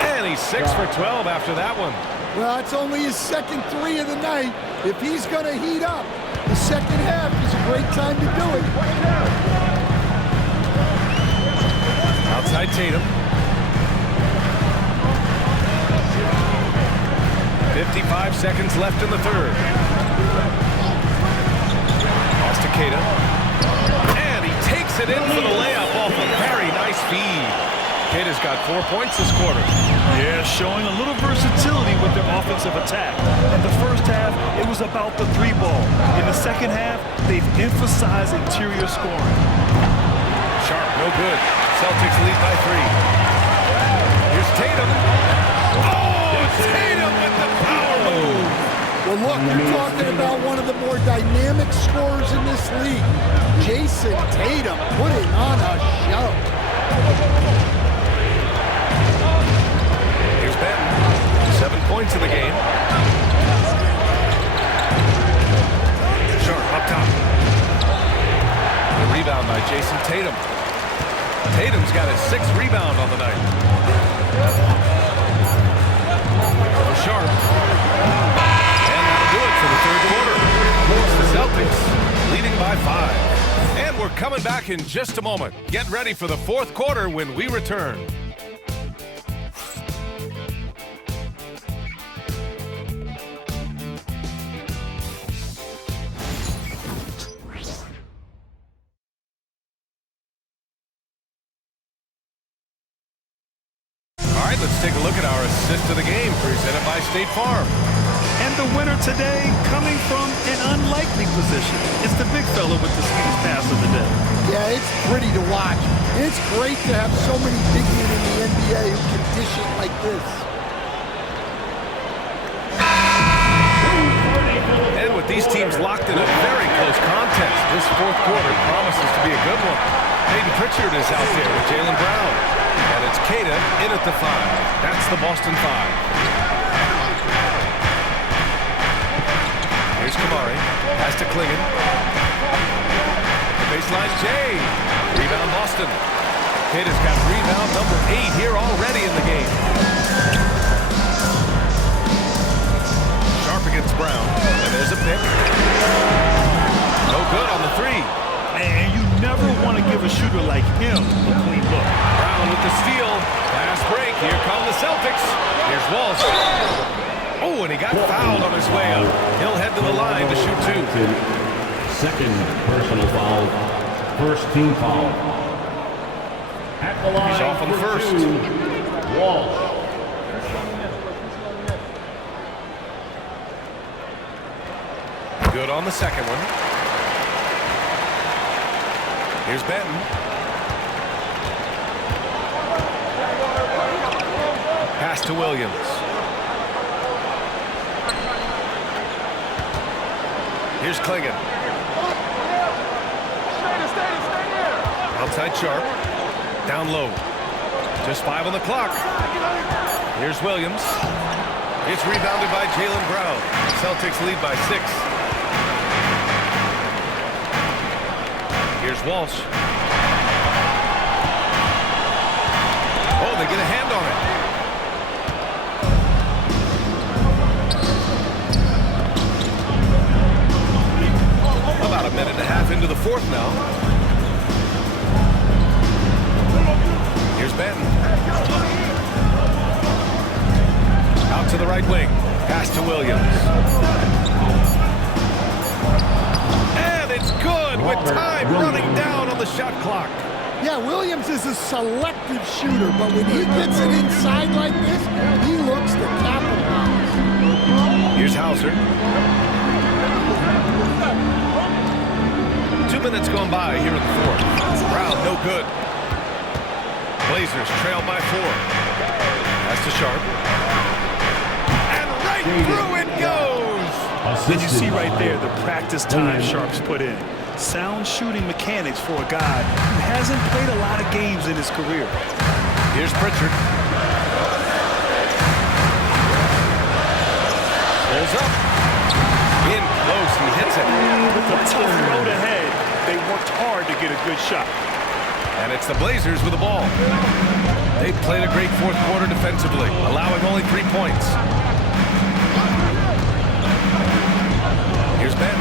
And he's 6 for 12 after that one. Well, it's only his second 3 of the night. If he's going to heat up, the second half is a great time to do it. Outside Tatum. 55 seconds left in the third. Pass to Queta. And he takes it in for the layup off a very nice feed. Queta's got 4 points this quarter. Yeah, showing a little versatility with their offensive attack. In the first half, it was about the three ball. In the second half, they've emphasized interior scoring. Sharp, no good. Celtics lead by 3. Here's Tatum. Oh, Tatum with the power move. Well, look, you're talking about one of the more dynamic scorers in this league. Jason Tatum putting on a show. Here's Benton. 7 points in the game. Sharp up top. The rebound by Jason Tatum. Tatum's got his 6th rebound on the night. For Sharp. And that'll do it for the third quarter. It's the Celtics leading by 5. And we're coming back in just a moment. Get ready for the fourth quarter when we return. Let's take a look at our assist of the game presented by State Farm. And the winner today coming from an unlikely position. It's the big fella with the sweetest pass of the day. Yeah, it's pretty to watch. It's great to have so many big men in the NBA who can dish it like this. And with these teams locked in a very close contest, this fourth quarter promises to be a good one. Peyton Pritchard is out there with Jaylen Brown. And it's Queta in at the 5. That's the Boston 5. Here's Kamari. Pass to Clingan. The baseline Jay. Rebound Boston. Queta's got rebound number 8 here already in the game. Sharp against Brown. And there's a pick. No good on the 3. And you never want to give a shooter like him a clean look. Brown with the steal. Fast break. Here come the Celtics. Here's Walsh. Oh, and he got fouled on his way up. He'll head to the line to shoot 2. Second personal foul. First team foul. At the line. He's off on the first. 2, Walsh. Good on the second one. Here's Benton. Pass to Williams. Here's Clingan. Outside Sharp. Down low. Just 5 on the clock. Here's Williams. It's rebounded by Jaylen Brown. Celtics lead by 6. Here's Walsh. Oh, they get a hand on it. About a minute and a half into the fourth now. Here's Benton. Out to the right wing. Pass to Williams. And it's good with time running down on the shot clock. Yeah, Williams is a selective shooter, but when he gets it inside like this, he looks to capitalize. Here's Hauser. 2 minutes gone by here in the fourth. Brown, no good. Blazers trail by 4. That's to Sharp. And right through it goes! Did you see right there the practice time Sharp's put in? Sound shooting mechanics for a guy who hasn't played a lot of games in his career. Here's Pritchard. Pulls up. In close, he hits it. With a tough road ahead, they worked hard to get a good shot. And it's the Blazers with the ball. They've played a great fourth quarter defensively, allowing only 3 points. Here's Ben.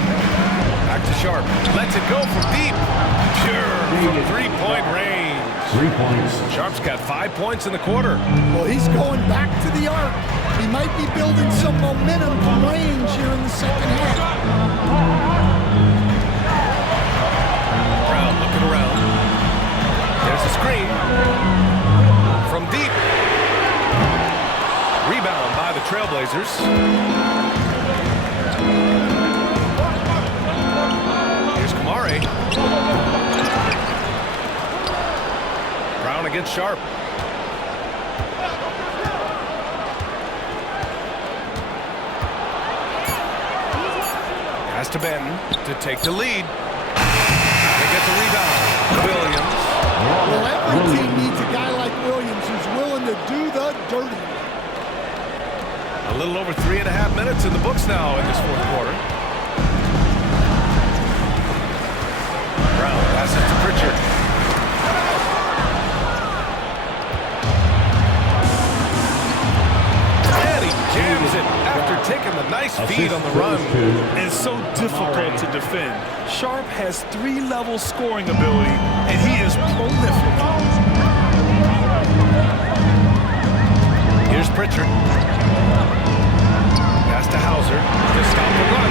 Back to Sharp. Lets it go from deep. Pure from 3-point range. 3 points. Sharp's got 5 points in the quarter. Well, he's going back to the arc. He might be building some momentum from range here in the second half. Brown looking around. There's a screen. From deep. Blazers. Here's Kamari. Brown against Sharp. Pass to Benton to take the lead. They get the rebound. Williams. Well, every team needs a guy like Williams who's willing to do the dirty. A little over 3.5 minutes in the books now in this fourth quarter. Brown passes to Pritchard. And he jams it after taking the nice feed on the run. It's so difficult to defend. Sharp has 3-level scoring ability, and he is prolific. Here's Pritchard. Pass to Hauser to stop the run.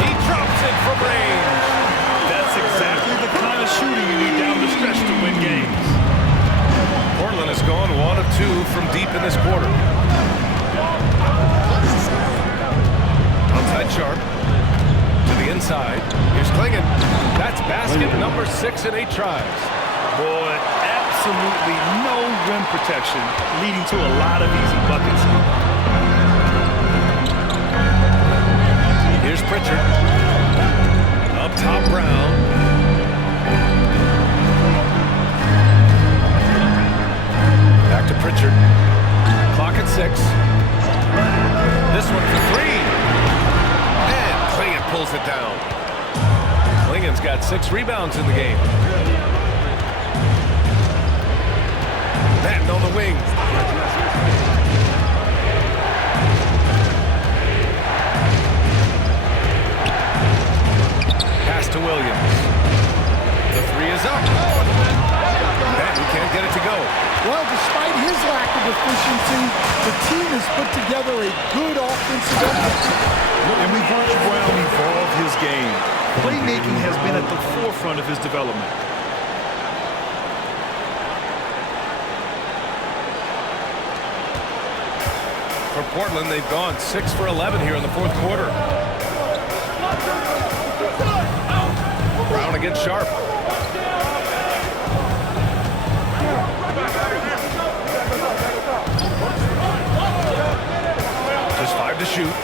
He drops it from range. That's exactly the kind of shooting you need down the stretch to win games. Portland has gone 1 of 2 from deep in this quarter. Outside Sharp. To the inside. Here's Klingon. That's basket number 6 in 8 tries. Boy, absolutely no rim protection, leading to a lot of easy buckets. Here's Pritchard. Up top, Brown. Back to Pritchard. Clock at 6. This one for 3. And Klingon pulls it down. Klingon's got 6 rebounds in the game. Batten on the wing. Pass to Williams. The 3 is up. Batten can't get it to go. Well, despite his lack of efficiency, the team has put together a good offensive effort. And we've watched Brown evolve his game. Playmaking has been at the forefront of his development. For Portland, they've gone 6 for 11 here in the fourth quarter. Brown against Sharp. Just 5 to shoot.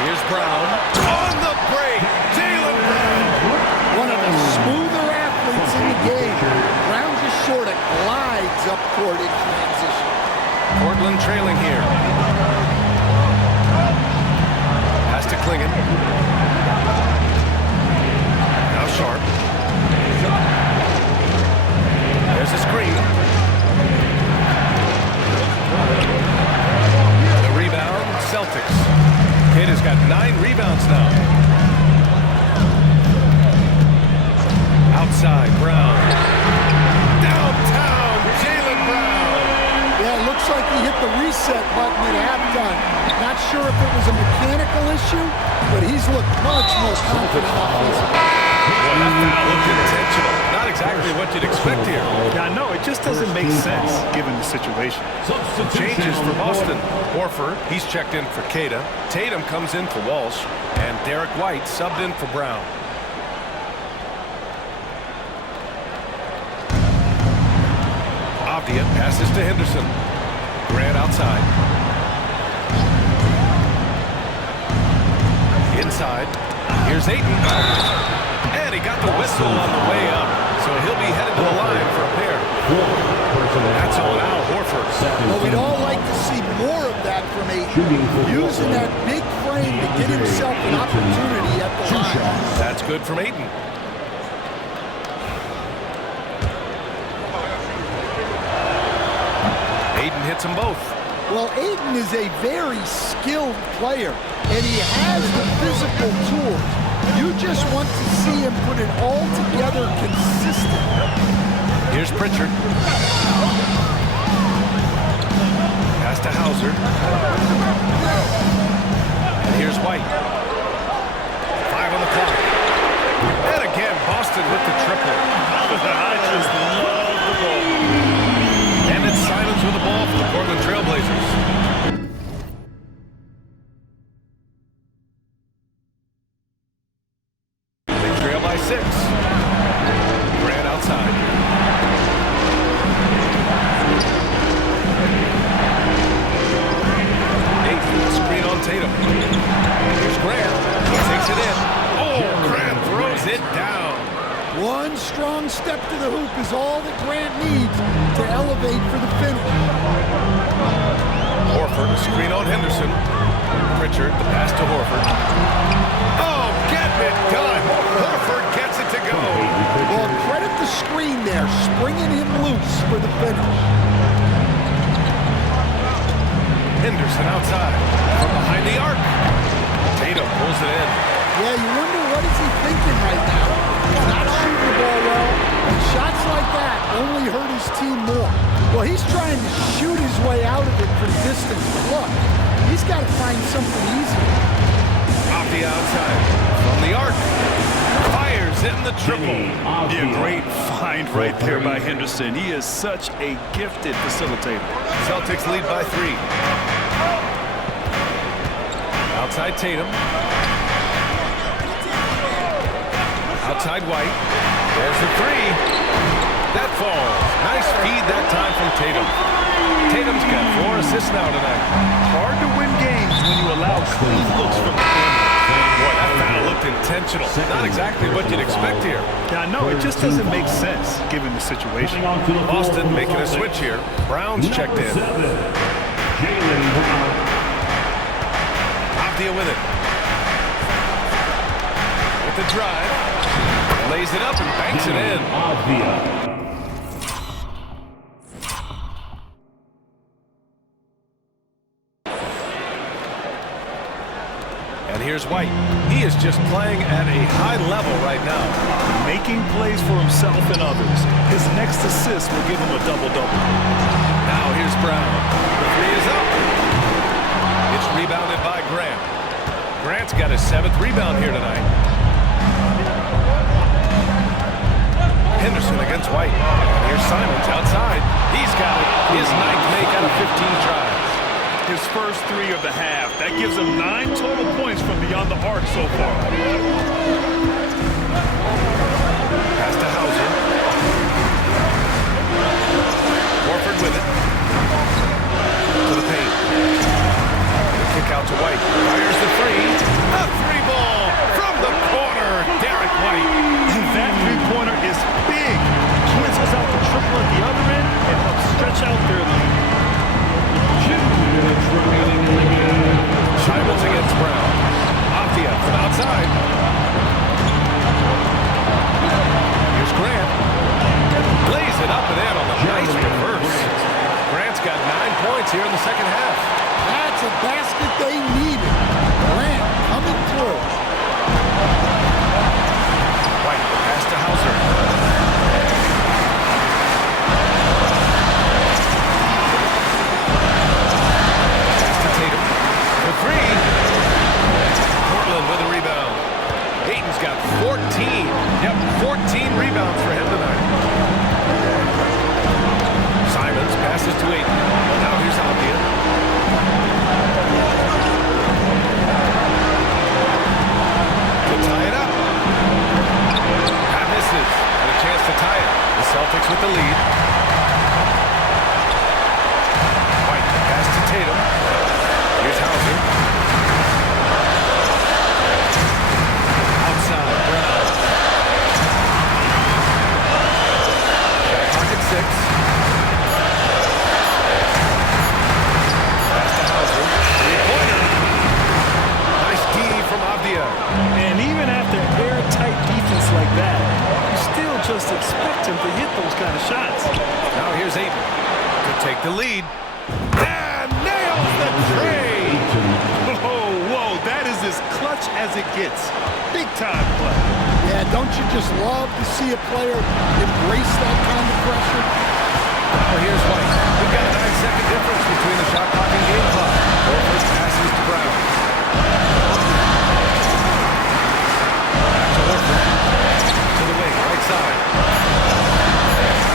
Here's Brown. On the break, Jaylen Brown. One of the smoother athletes in the game. Brown just sort of glides up court in transition. Portland trailing here. Pass to Klingon. Now Sharp. There's a screen. The rebound, Celtics. Kidd has got 9 rebounds now. Outside, Brown. Downtown, Jaylen Brown. Yeah, it looks like he hit the reset button at halftime. Not sure if it was a mechanical issue, but he's looked much more confident offensively. Boy, that foul looked intentional. Not exactly what you'd expect here. Yeah, no, it just doesn't make sense given the situation. Changes for Boston. Horford, he's checked in for Queta. Tatum comes in for Walsh. And Derek White subbed in for Brown. Avdia passes to Henderson. Grant outside. Inside. Here's Ayton. And he got the whistle on the way up. So he'll be headed to the line for a pair. That's all now, Horford. Well, we'd all like to see more of that from Ayton. Using that big frame to get himself an opportunity at the line. That's good from Ayton. Ayton hits them both. Well, Ayton is a very skilled player, and he has the physical tools. You just want to see him put it all together consistently. Here's Pritchard. Pass to Hauser. And here's White. 5 on the clock. And again, Boston with the triple. That was a high strong step to the hoop is all that Grant needs to elevate for the finish. Horford, screen on Henderson. Pritchard, the pass to Horford. Oh, getting it done. Horford gets it to go. Well, credit the screen there, springing him loose for the finish. Henderson outside from behind the arc. Tatum pulls it in. Yeah, you wonder what is he thinking right now. He's not shooting the ball well, and shots like that only hurt his team more. Well, he's trying to shoot his way out of it from distance. Look, he's got to find something easy. Off the outside from the arc. Fires in the triple. Yeah, great find right there by Henderson. He is such a gifted facilitator. Celtics lead by 3. Outside Tatum. Outside White. There's the 3. That falls. Nice feed that time from Tatum. Tatum's got 4 assists now tonight. Hard to win games when you allow clean looks from the corner. Boy, that foul looked intentional. Not exactly what you'd expect here. Yeah, no, it just doesn't make sense given the situation. Boston making a switch here. Brown's checked in. Jaylen Brown. Avdia with it. With the drive. Lays it up and banks it in. Avdia. And here's White. He is just playing at a high level right now. Making plays for himself and others. His next assist will give him a double-double. Now here's Brown. The 3 is up. It's rebounded by Grant. Grant's got his 7th rebound here tonight. Henderson against White. And here's Simons outside. He's got it. His 9th make out of 15 tries. His first 3 of the half. That gives him 9 total points from beyond the arc so far. Pass to Hauser. Horford with it. To the paint. Kick out to White. Fires the 3. A 3-ball from the corner. Derek White. That 3-pointer is big. Cancels out the triple at the other end and helps stretch out their lead. Simons against Brown. Avdia from outside. Here's Grant. Lays it up and in on the nice reverse. Grant's got 9 points here in the second half. That's a basket they needed. Grant coming through. White pass to Hauser. Tatum for 3. Portland with a rebound. Ayton's got 14. Yep, 14 rebounds for him tonight. Simons passes to Ayton. Now here's Avdia. To tie it up. That misses. And a chance to tie it. The Celtics with the lead. White pass to Tatum. Here's Hauser. Outside, Brown. Back pocket 6. Pass to Hauser. 3-pointer. Nice D from Avdia. And even after airtight defense like that, you still just expect him to hit those kind of shots. Now here's Ayton to take the lead. And nails the tray. Whoa, that is as clutch as it gets. Big time play. Yeah, don't you just love to see a player embrace that kind of pressure? Well, here's White. We've got a 9-second difference between the shot clock and game clock. Horford passes to Brown. Back to Horford. To the wing, right side.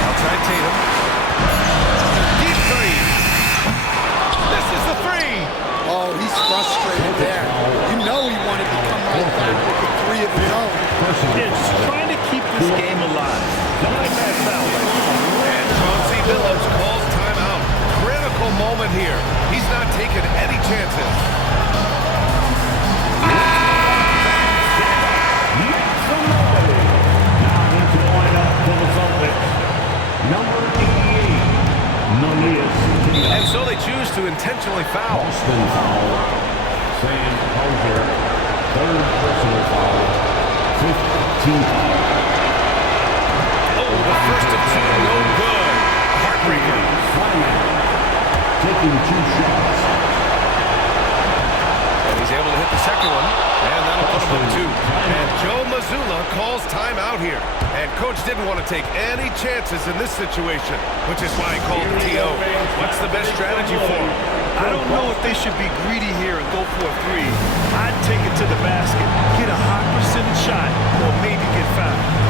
Outside Tatum. Deep 3. This is the 3. Oh, he's frustrated there. You know he wanted to come right back with the 3 of his own. Yeah, just trying to keep this game alive. Not a bad foul. And Chauncey Billups calls timeout. Critical moment here. He's not taking any chances. Now into the lineup. second foul. Sam Hauser, third personal foul. 15th foul. Oh, the first of two, no good. Heartbreaker. Simon taking 2 shots. And he's able to hit the second one, and that'll put him up 2. And Joe Mazzulla calls timeout here. And coach didn't want to take any chances in this situation, which is why he called the TO. What's the best strategy for him? I don't know if they should be greedy here and go for a 3. I'd take it to the basket, get a high percentage shot, or maybe get fouled.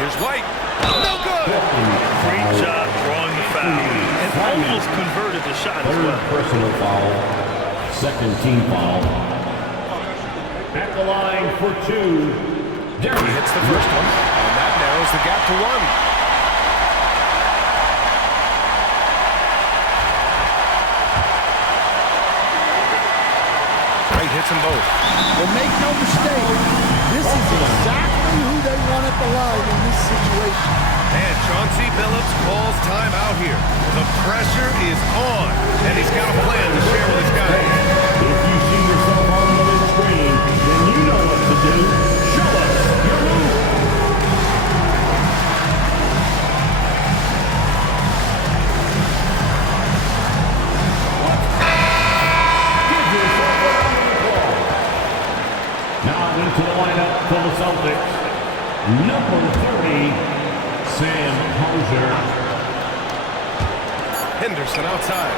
Here's White. No good. Great job drawing the foul. And almost converted the shot as well. Third personal foul. Second team foul. At the line for 2. He hits the first one, and that narrows the gap to 1. White hits them both. But make no mistake, this is exactly who they want at the line in this situation. And Chauncey Billups calls timeout here. The pressure is on, and he's got a plan to share with his guys. If you see yourself on the big screen, then you know what to do. Show us your move. Give yourself a round of applause. Now into the lineup for the Celtics. Number 30, Sam Hauser. Henderson outside.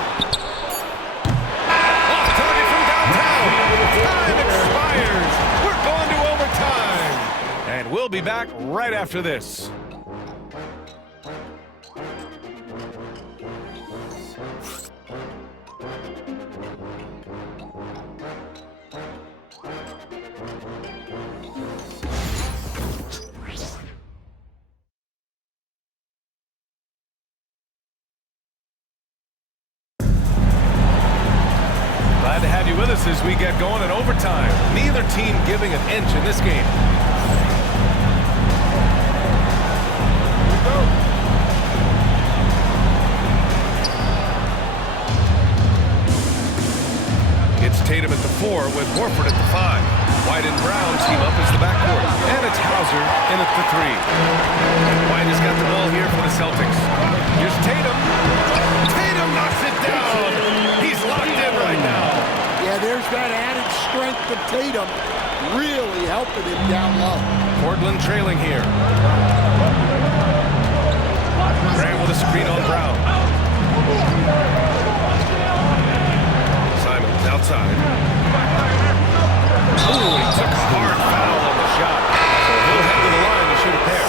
Off target from downtown. Time expires. We're going to overtime. And we'll be back right after this. Glad to have you with us as we get going in overtime. Neither team giving an inch in this game. It's Tatum at the 4 with Horford at the 5. White and Brown team up as the backcourt. And it's Hauser in at the 3. White has got the ball here for the Celtics. Here's Tatum. Tatum knocks it down. He's locked in right now. Yeah, there's that added strength of Tatum really helping him down low. Portland trailing here. Grant with a screen on Brown. Simons outside. Ooh, he took a hard foul on the shot. So he'll head to the line to shoot a pair.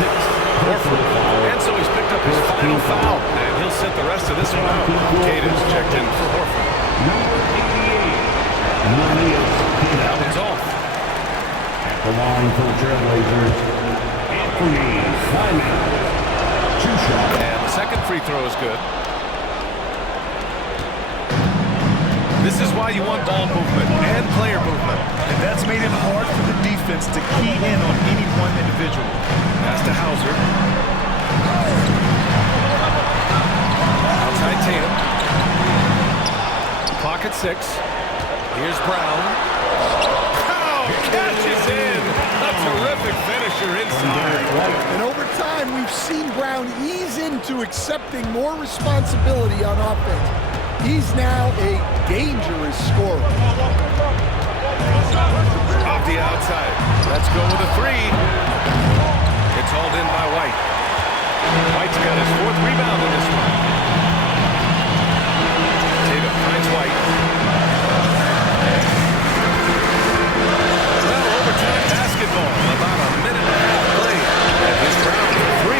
Horford. And so he's picked up his final foul. And he'll sit the rest of this one out. Cadence checked in for Horford. Number 88, Nanias. That one's off. At the line for the Trailblazers, Anthony Simon. 2 shots. And the second free throw is good. This is why you want ball movement and player movement. And that's made it hard for the defense to key in on any one individual. Pass to Hauser. Outside Tatum. Clock at 6. Here's Brown. Pow! Catches in! A terrific finisher inside. And over time, we've seen Brown ease into accepting more responsibility on offense. He's now a dangerous scorer. Off the outside. Let's go with a 3. It's hauled in by White. White's got his 4th rebound in this one. Tatum finds White. Well, overtime basketball. About a minute and a half played. And here's Brown for 3.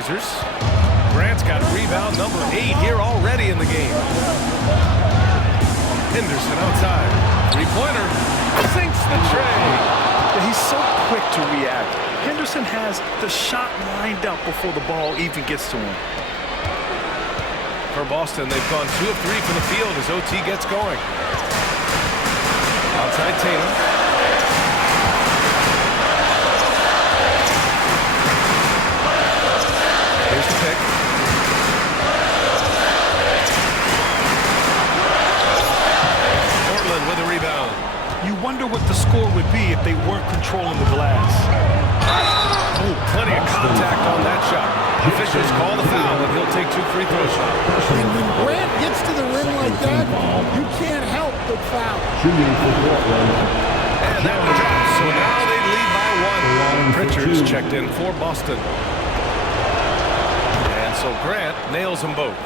Trailblazers. Grant's got rebound number 8 here already in the game. Henderson outside. Three-pointer. Sinks the tray. He's so quick to react. Henderson has the shot lined up before the ball even gets to him. For Boston, they've gone 2 of 3 from the field as OT gets going. Outside Tatum. Here's the pick. Portland with a rebound. You wonder what the score would be if they weren't controlling the glass. Oh, plenty of contact on that shot. Officials call the foul, and he'll take 2 free throw shots. And when Grant gets to the rim like that, you can't help but foul. And that one drops, so now they lead by 1. Pritchard's checked in for Boston. And so Grant nails them both.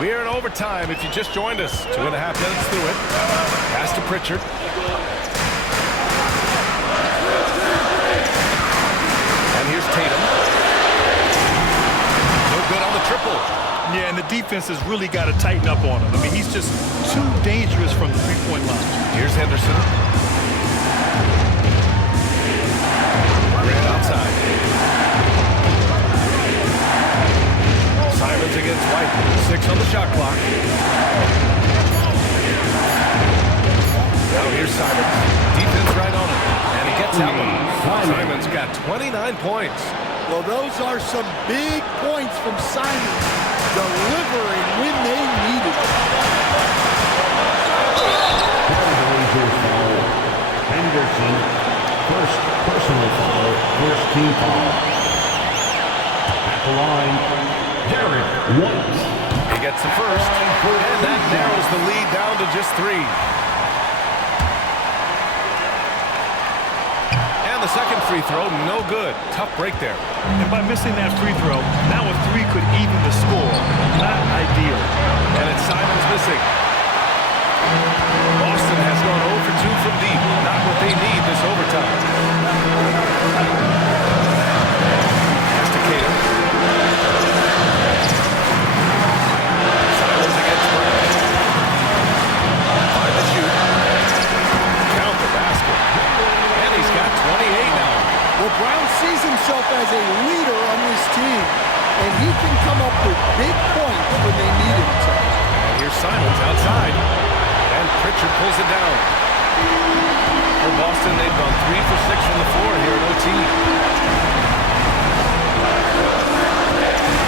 We are in overtime if you just joined us. 2.5 minutes through it. Pass to Pritchard. And here's Tatum. No good on the triple. Yeah, and the defense has really got to tighten up on him. I mean, he's just too dangerous from the three-point line. Here's Henderson. Grant outside. Simons against White. 6 on the shot clock. Now here's Simons. Defense right on it. And he gets that one. Simons got 29 points. Well, those are some big points from Simons, delivering when they need it. Henderson, first personal foul, first team foul. At the line, Derek White. He gets the first, and that narrows the lead down to just 3. And the second free throw, no good. Tough break there. And by missing that free throw, now a 3 could even the score. Not ideal. And it's Simons missing. Boston has gone 0 for 2 from deep. Not what they need this overtime. Pass to Tatum. Simons against Brown. 5 to shoot. Count the basket. And he's got 28 now. Well, Brown sees himself as a leader on this team, and he can come up with big points when they need him to. And here's Simons outside. And Pritchard pulls it down. For Boston, they've gone 3 for 6 from the floor here in OT.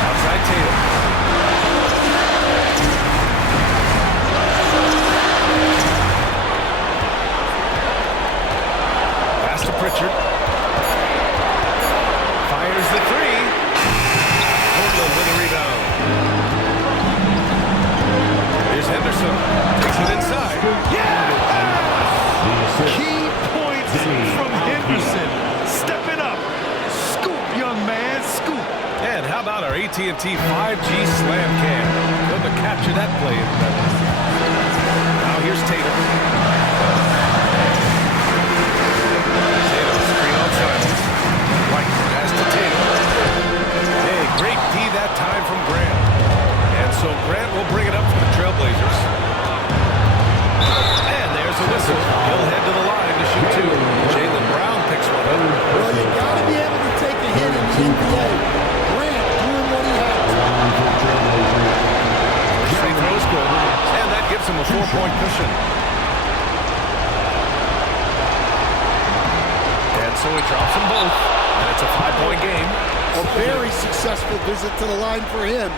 Outside Tatum. Pass to Pritchard. Fires the 3. Portland with a rebound. Here's Henderson. Takes it inside. Yeah! Key points from Henderson. Stepping up. Scoop, young man, scoop. And how about our AT&T 5G Slam Cam? Going to capture that play. Now here's Tatum. Tatum screen on Simons. White pass to Tatum. Hey, great D that time from Grant. And so Grant will bring it up for the Trailblazers. And there's a whistle. He'll head to the line to shoot 2. Jaylen Brown picks one up. Well, you got to be able to take a hit in the NBA. Grant doing what he had to. Free throw is good. And that gives him a 4-point cushion. And so he drops them both. And it's a 5-point game. A very successful visit to the line for him.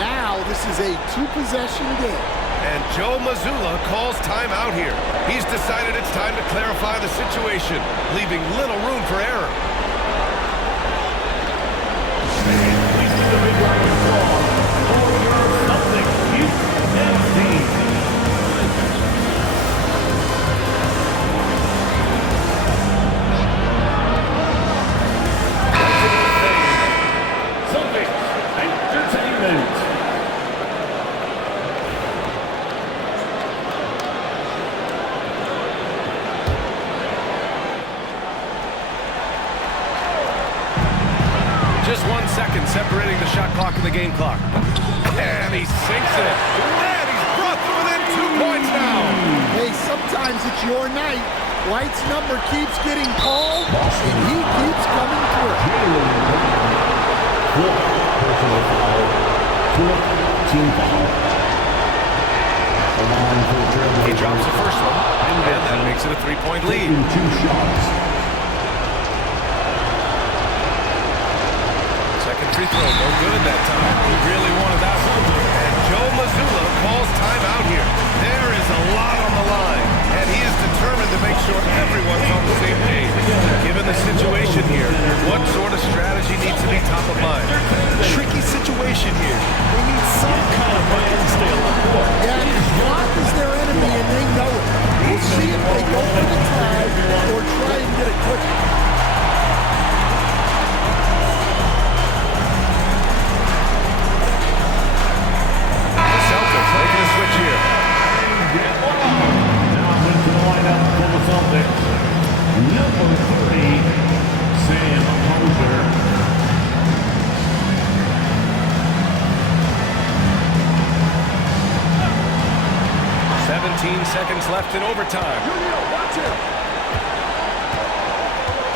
Now this is a 2-possession game. And Joe Mazzulla calls timeout here. He's decided it's time to clarify the situation, leaving little room for error. Just 1 second separating the shot clock and the game clock. And he sinks it. And he's brought to within 2 points now. Hey, sometimes it's your night. White's number keeps getting called, and he keeps coming through. Personal foul. Team foul. He drops the first one, and that makes it a 3-point lead. 2 shots. Second free throw, no good that time. He really wanted that one. And Joe Mazzulla calls timeout here. There is a lot on the line, and he is determined to make sure everyone's on the same page. Given the situation here, what sort of strategy needs to be top of mind? Tricky situation here. They need some kind of bucket to stay on the court. Yeah, his block is their enemy, and they know it. We'll see if they go for the tie or try and get it quick. The Celtics making a switch here. Now into the lineup for the Celtics. Number 30, Sam Hauser. 17 seconds left in overtime.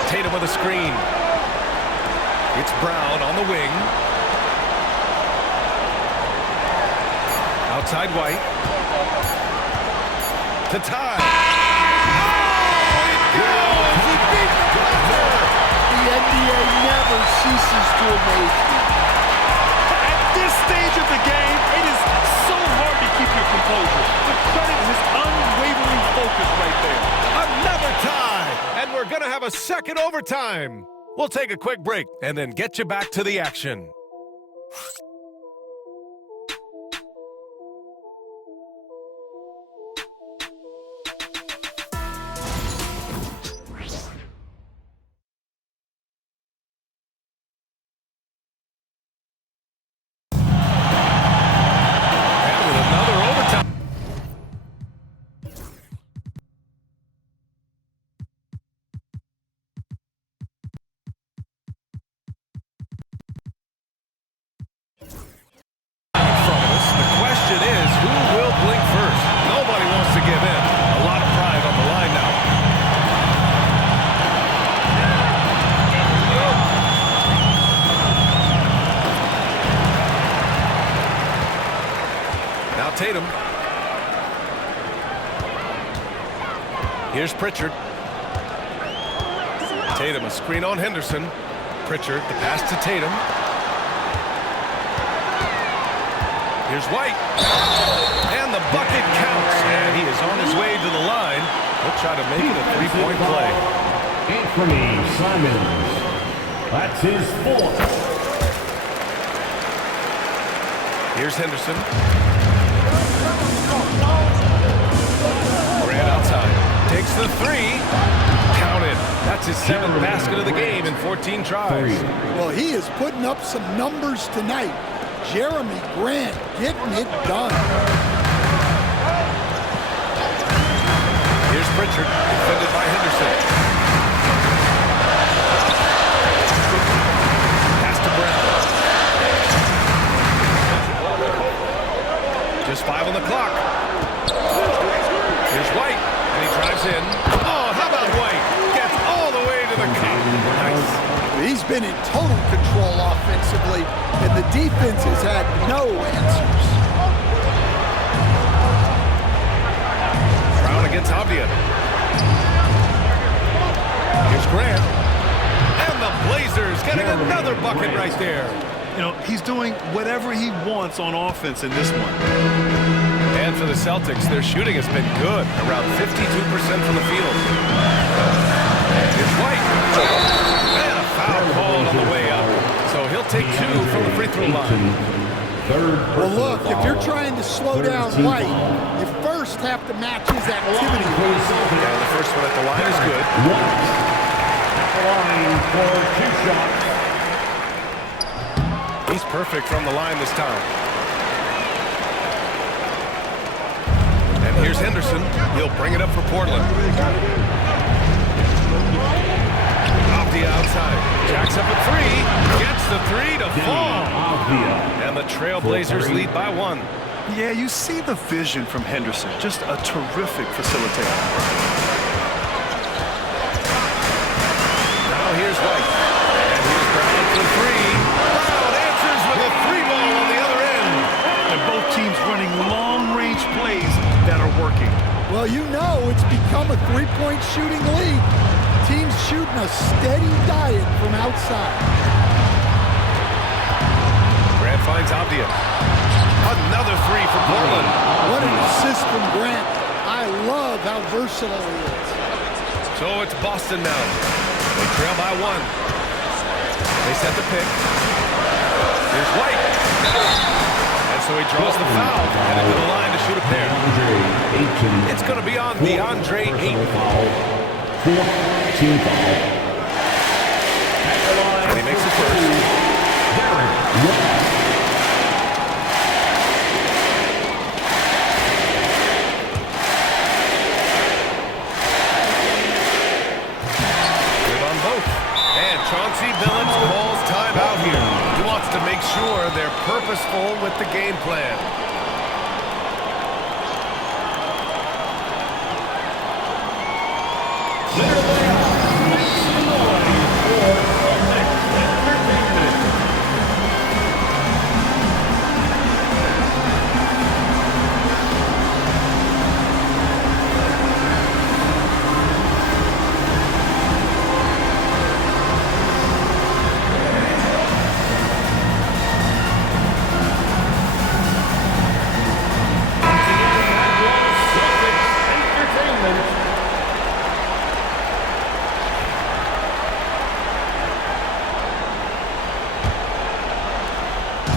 Tatum with a screen. It's Brown on the wing. Outside White. To tie. Oh, it goes! He beat the buzzer! The NBA never ceases to amaze me. At this stage of the game, it is so hard to keep your composure. The credit his unwavering focus right there. Another tie! And we're going to have a second overtime. We'll take a quick break and then get you back to the action. Tatum. Here's Pritchard. Tatum, a screen on Henderson. Pritchard, the pass to Tatum. Here's White. And the bucket counts. And he is on his way to the line. He'll try to make it a 3-point play. Anthony Simons. That's his 4th. Here's Henderson. Grant outside. Takes the 3. Counted. That's his 7th basket of the game in 14 tries. Well, he is putting up some numbers tonight. Jeremy Grant getting it done. Here's Pritchard, defended by Henderson. Pass to Brown. Just 5 on the clock. Here's White, and he drives in. Oh, how about White? Gets all the way to the cup. Nice. He's been in total control offensively, and the defense has had no answers. Brown against Avdia. Here's Grant. And the Blazers getting another bucket right there. You know, he's doing whatever he wants on offense in this one. And for the Celtics, their shooting has been good, around 52% from the field. Here's White. And a foul called on the way up. So he'll take 2 from the free throw line. Well, look, if you're trying to slow down White, you first have to match his activity. Yeah, the first one at the line is good. At the line for 2 shots. He's perfect from the line this time. And here's Henderson. He'll bring it up for Portland. Off the outside. Jacks up a 3. Gets the three to fall. And the Trailblazers lead by 1. Yeah, you see the vision from Henderson. Just a terrific facilitator. Now here's White. And here's Brown for 3. Brown answers with a 3-ball on the other end. And both teams running long-range plays that are working. Well, you know it's become a three-point shooting league. Teams shooting a steady diet from outside. Grant finds Avdia. Another 3 for Portland. What an assist from Grant. I love how versatile he is. So it's Boston now. They trail by 1. They set the pick. Here's White. And so he draws the foul. Headed to the line to shoot a pair. It's going to be on DeAndre Ayton. And he makes it first. Chauncey Billups calls timeout here. He wants to make sure they're purposeful with the game plan.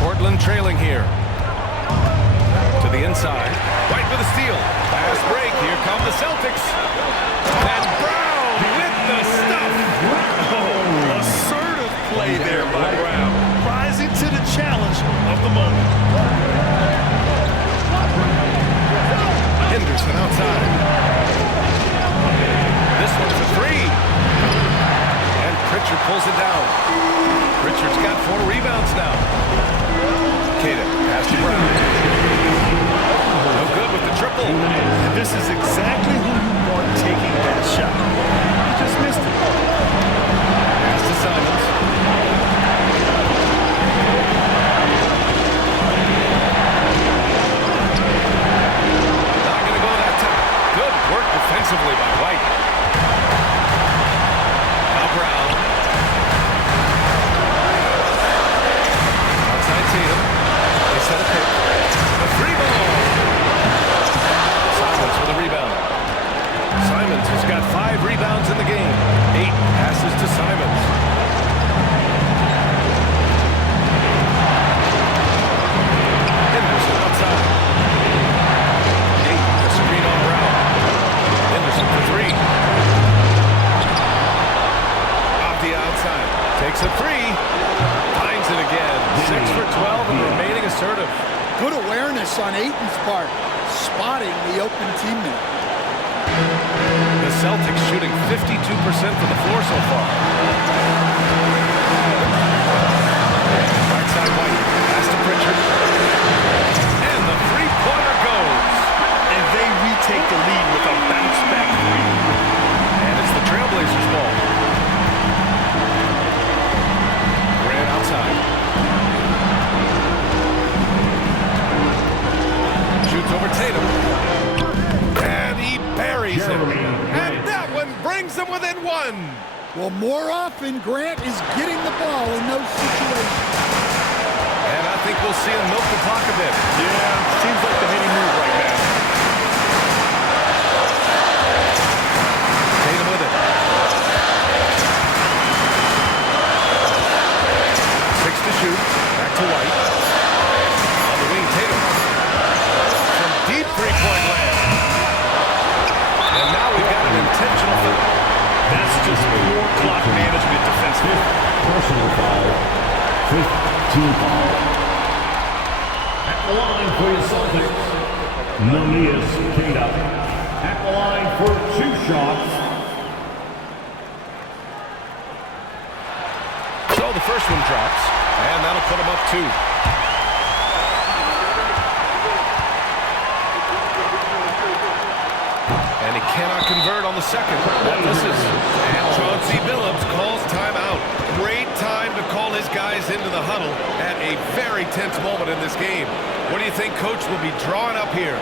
Portland trailing here. To the inside. White with a steal. Fast break. Here come the Celtics. And Brown with the stuff. Oh, assertive play there by Brown. Rising to the challenge of the moment. Henderson outside. This one's a 3. And Pritchard pulls it down. Pritchard's got 4 rebounds now. Queta, pass to Brown. No good with the triple. And this is exactly who you want taking that shot. He just missed it. Pass to Simons. Not going to go that time. Good work defensively by White. Now Brown. Outside Tatum. They set a pick. The 3-ball. Simons for the rebound. Simons has got 5 rebounds in the game. 8 passes to Simons. Henderson outside. 8, the screen on Brown. Henderson for 3. Off the outside. Takes a 3. Finds it again. 6 for 12 and remaining assertive. Good awareness on Ayton's part, spotting the open teammate. The Celtics shooting 52% from the floor so far. Right side White. Pass to Pritchard. And the 3-pointer goes. And they retake the lead with a bounce-back 3. And it's the Trailblazers' ball. Grant outside. Shoots over Tatum. And he buries him. And that one brings them within 1. Well, more often, Grant is getting the ball in those situations. And I think we'll see him milk the clock a bit. Yeah, seems like the hitting move right now. Tatum with it. 6 to shoot. Back to White. On the wing, Tatum. From deep 3-point land. And now we've got an intentional foul. That's just poor clock management defensively. Personal foul. 15 foul. At the line for your Celtics, Neemias Queta. At the line for 2 shots. So the first one drops. And that'll put him up 2. And he cannot convert on the second. That misses. And Chauncey Billups calls timeout. Great time to call his guys into the huddle at a very tense moment in this game. What do you think Coach will be drawing up here?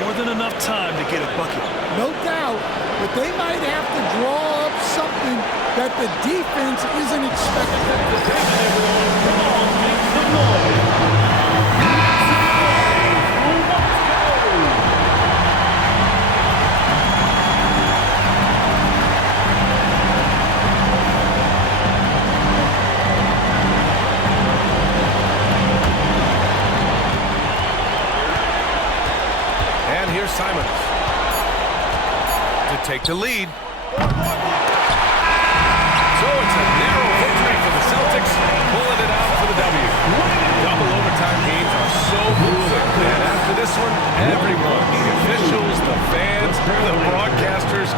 More than enough time to get a bucket. No doubt, but they might have to draw up something that the defense isn't expecting. And here's Simons to take the lead. So it's a narrow victory for the Celtics, pulling it out for the W. Double overtime games are so grueling, and after this one, everyone, the officials, the fans, the broadcasters,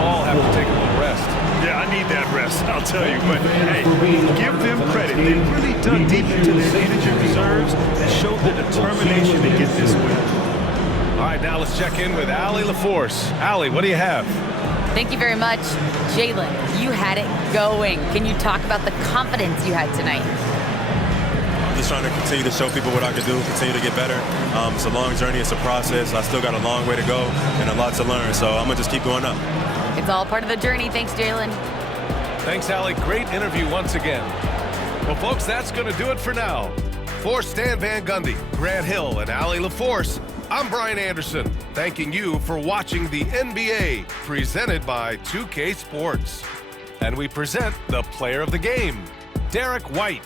all have to take a little rest. Yeah, I need that rest, I'll tell you. But, hey, give them credit. They really dug deep into their injured reserves and showed the determination to get this win. All right, now let's check in with Allie LaForce. Allie, what do you have? Thank you very much. Jalen, you had it going. Can you talk about the confidence you had tonight? I'm just trying to continue to show people what I can do, continue to get better. It's a long journey, it's a process. I still got a long way to go and a lot to learn, so I'm going to just keep going up. It's all part of the journey. Thanks, Jalen. Thanks, Allie. Great interview once again. Well, folks, that's going to do it for now. For Stan Van Gundy, Grant Hill, and Allie LaForce, I'm Brian Anderson, thanking you for watching the NBA, presented by 2K Sports. And we present the player of the game, Derek White.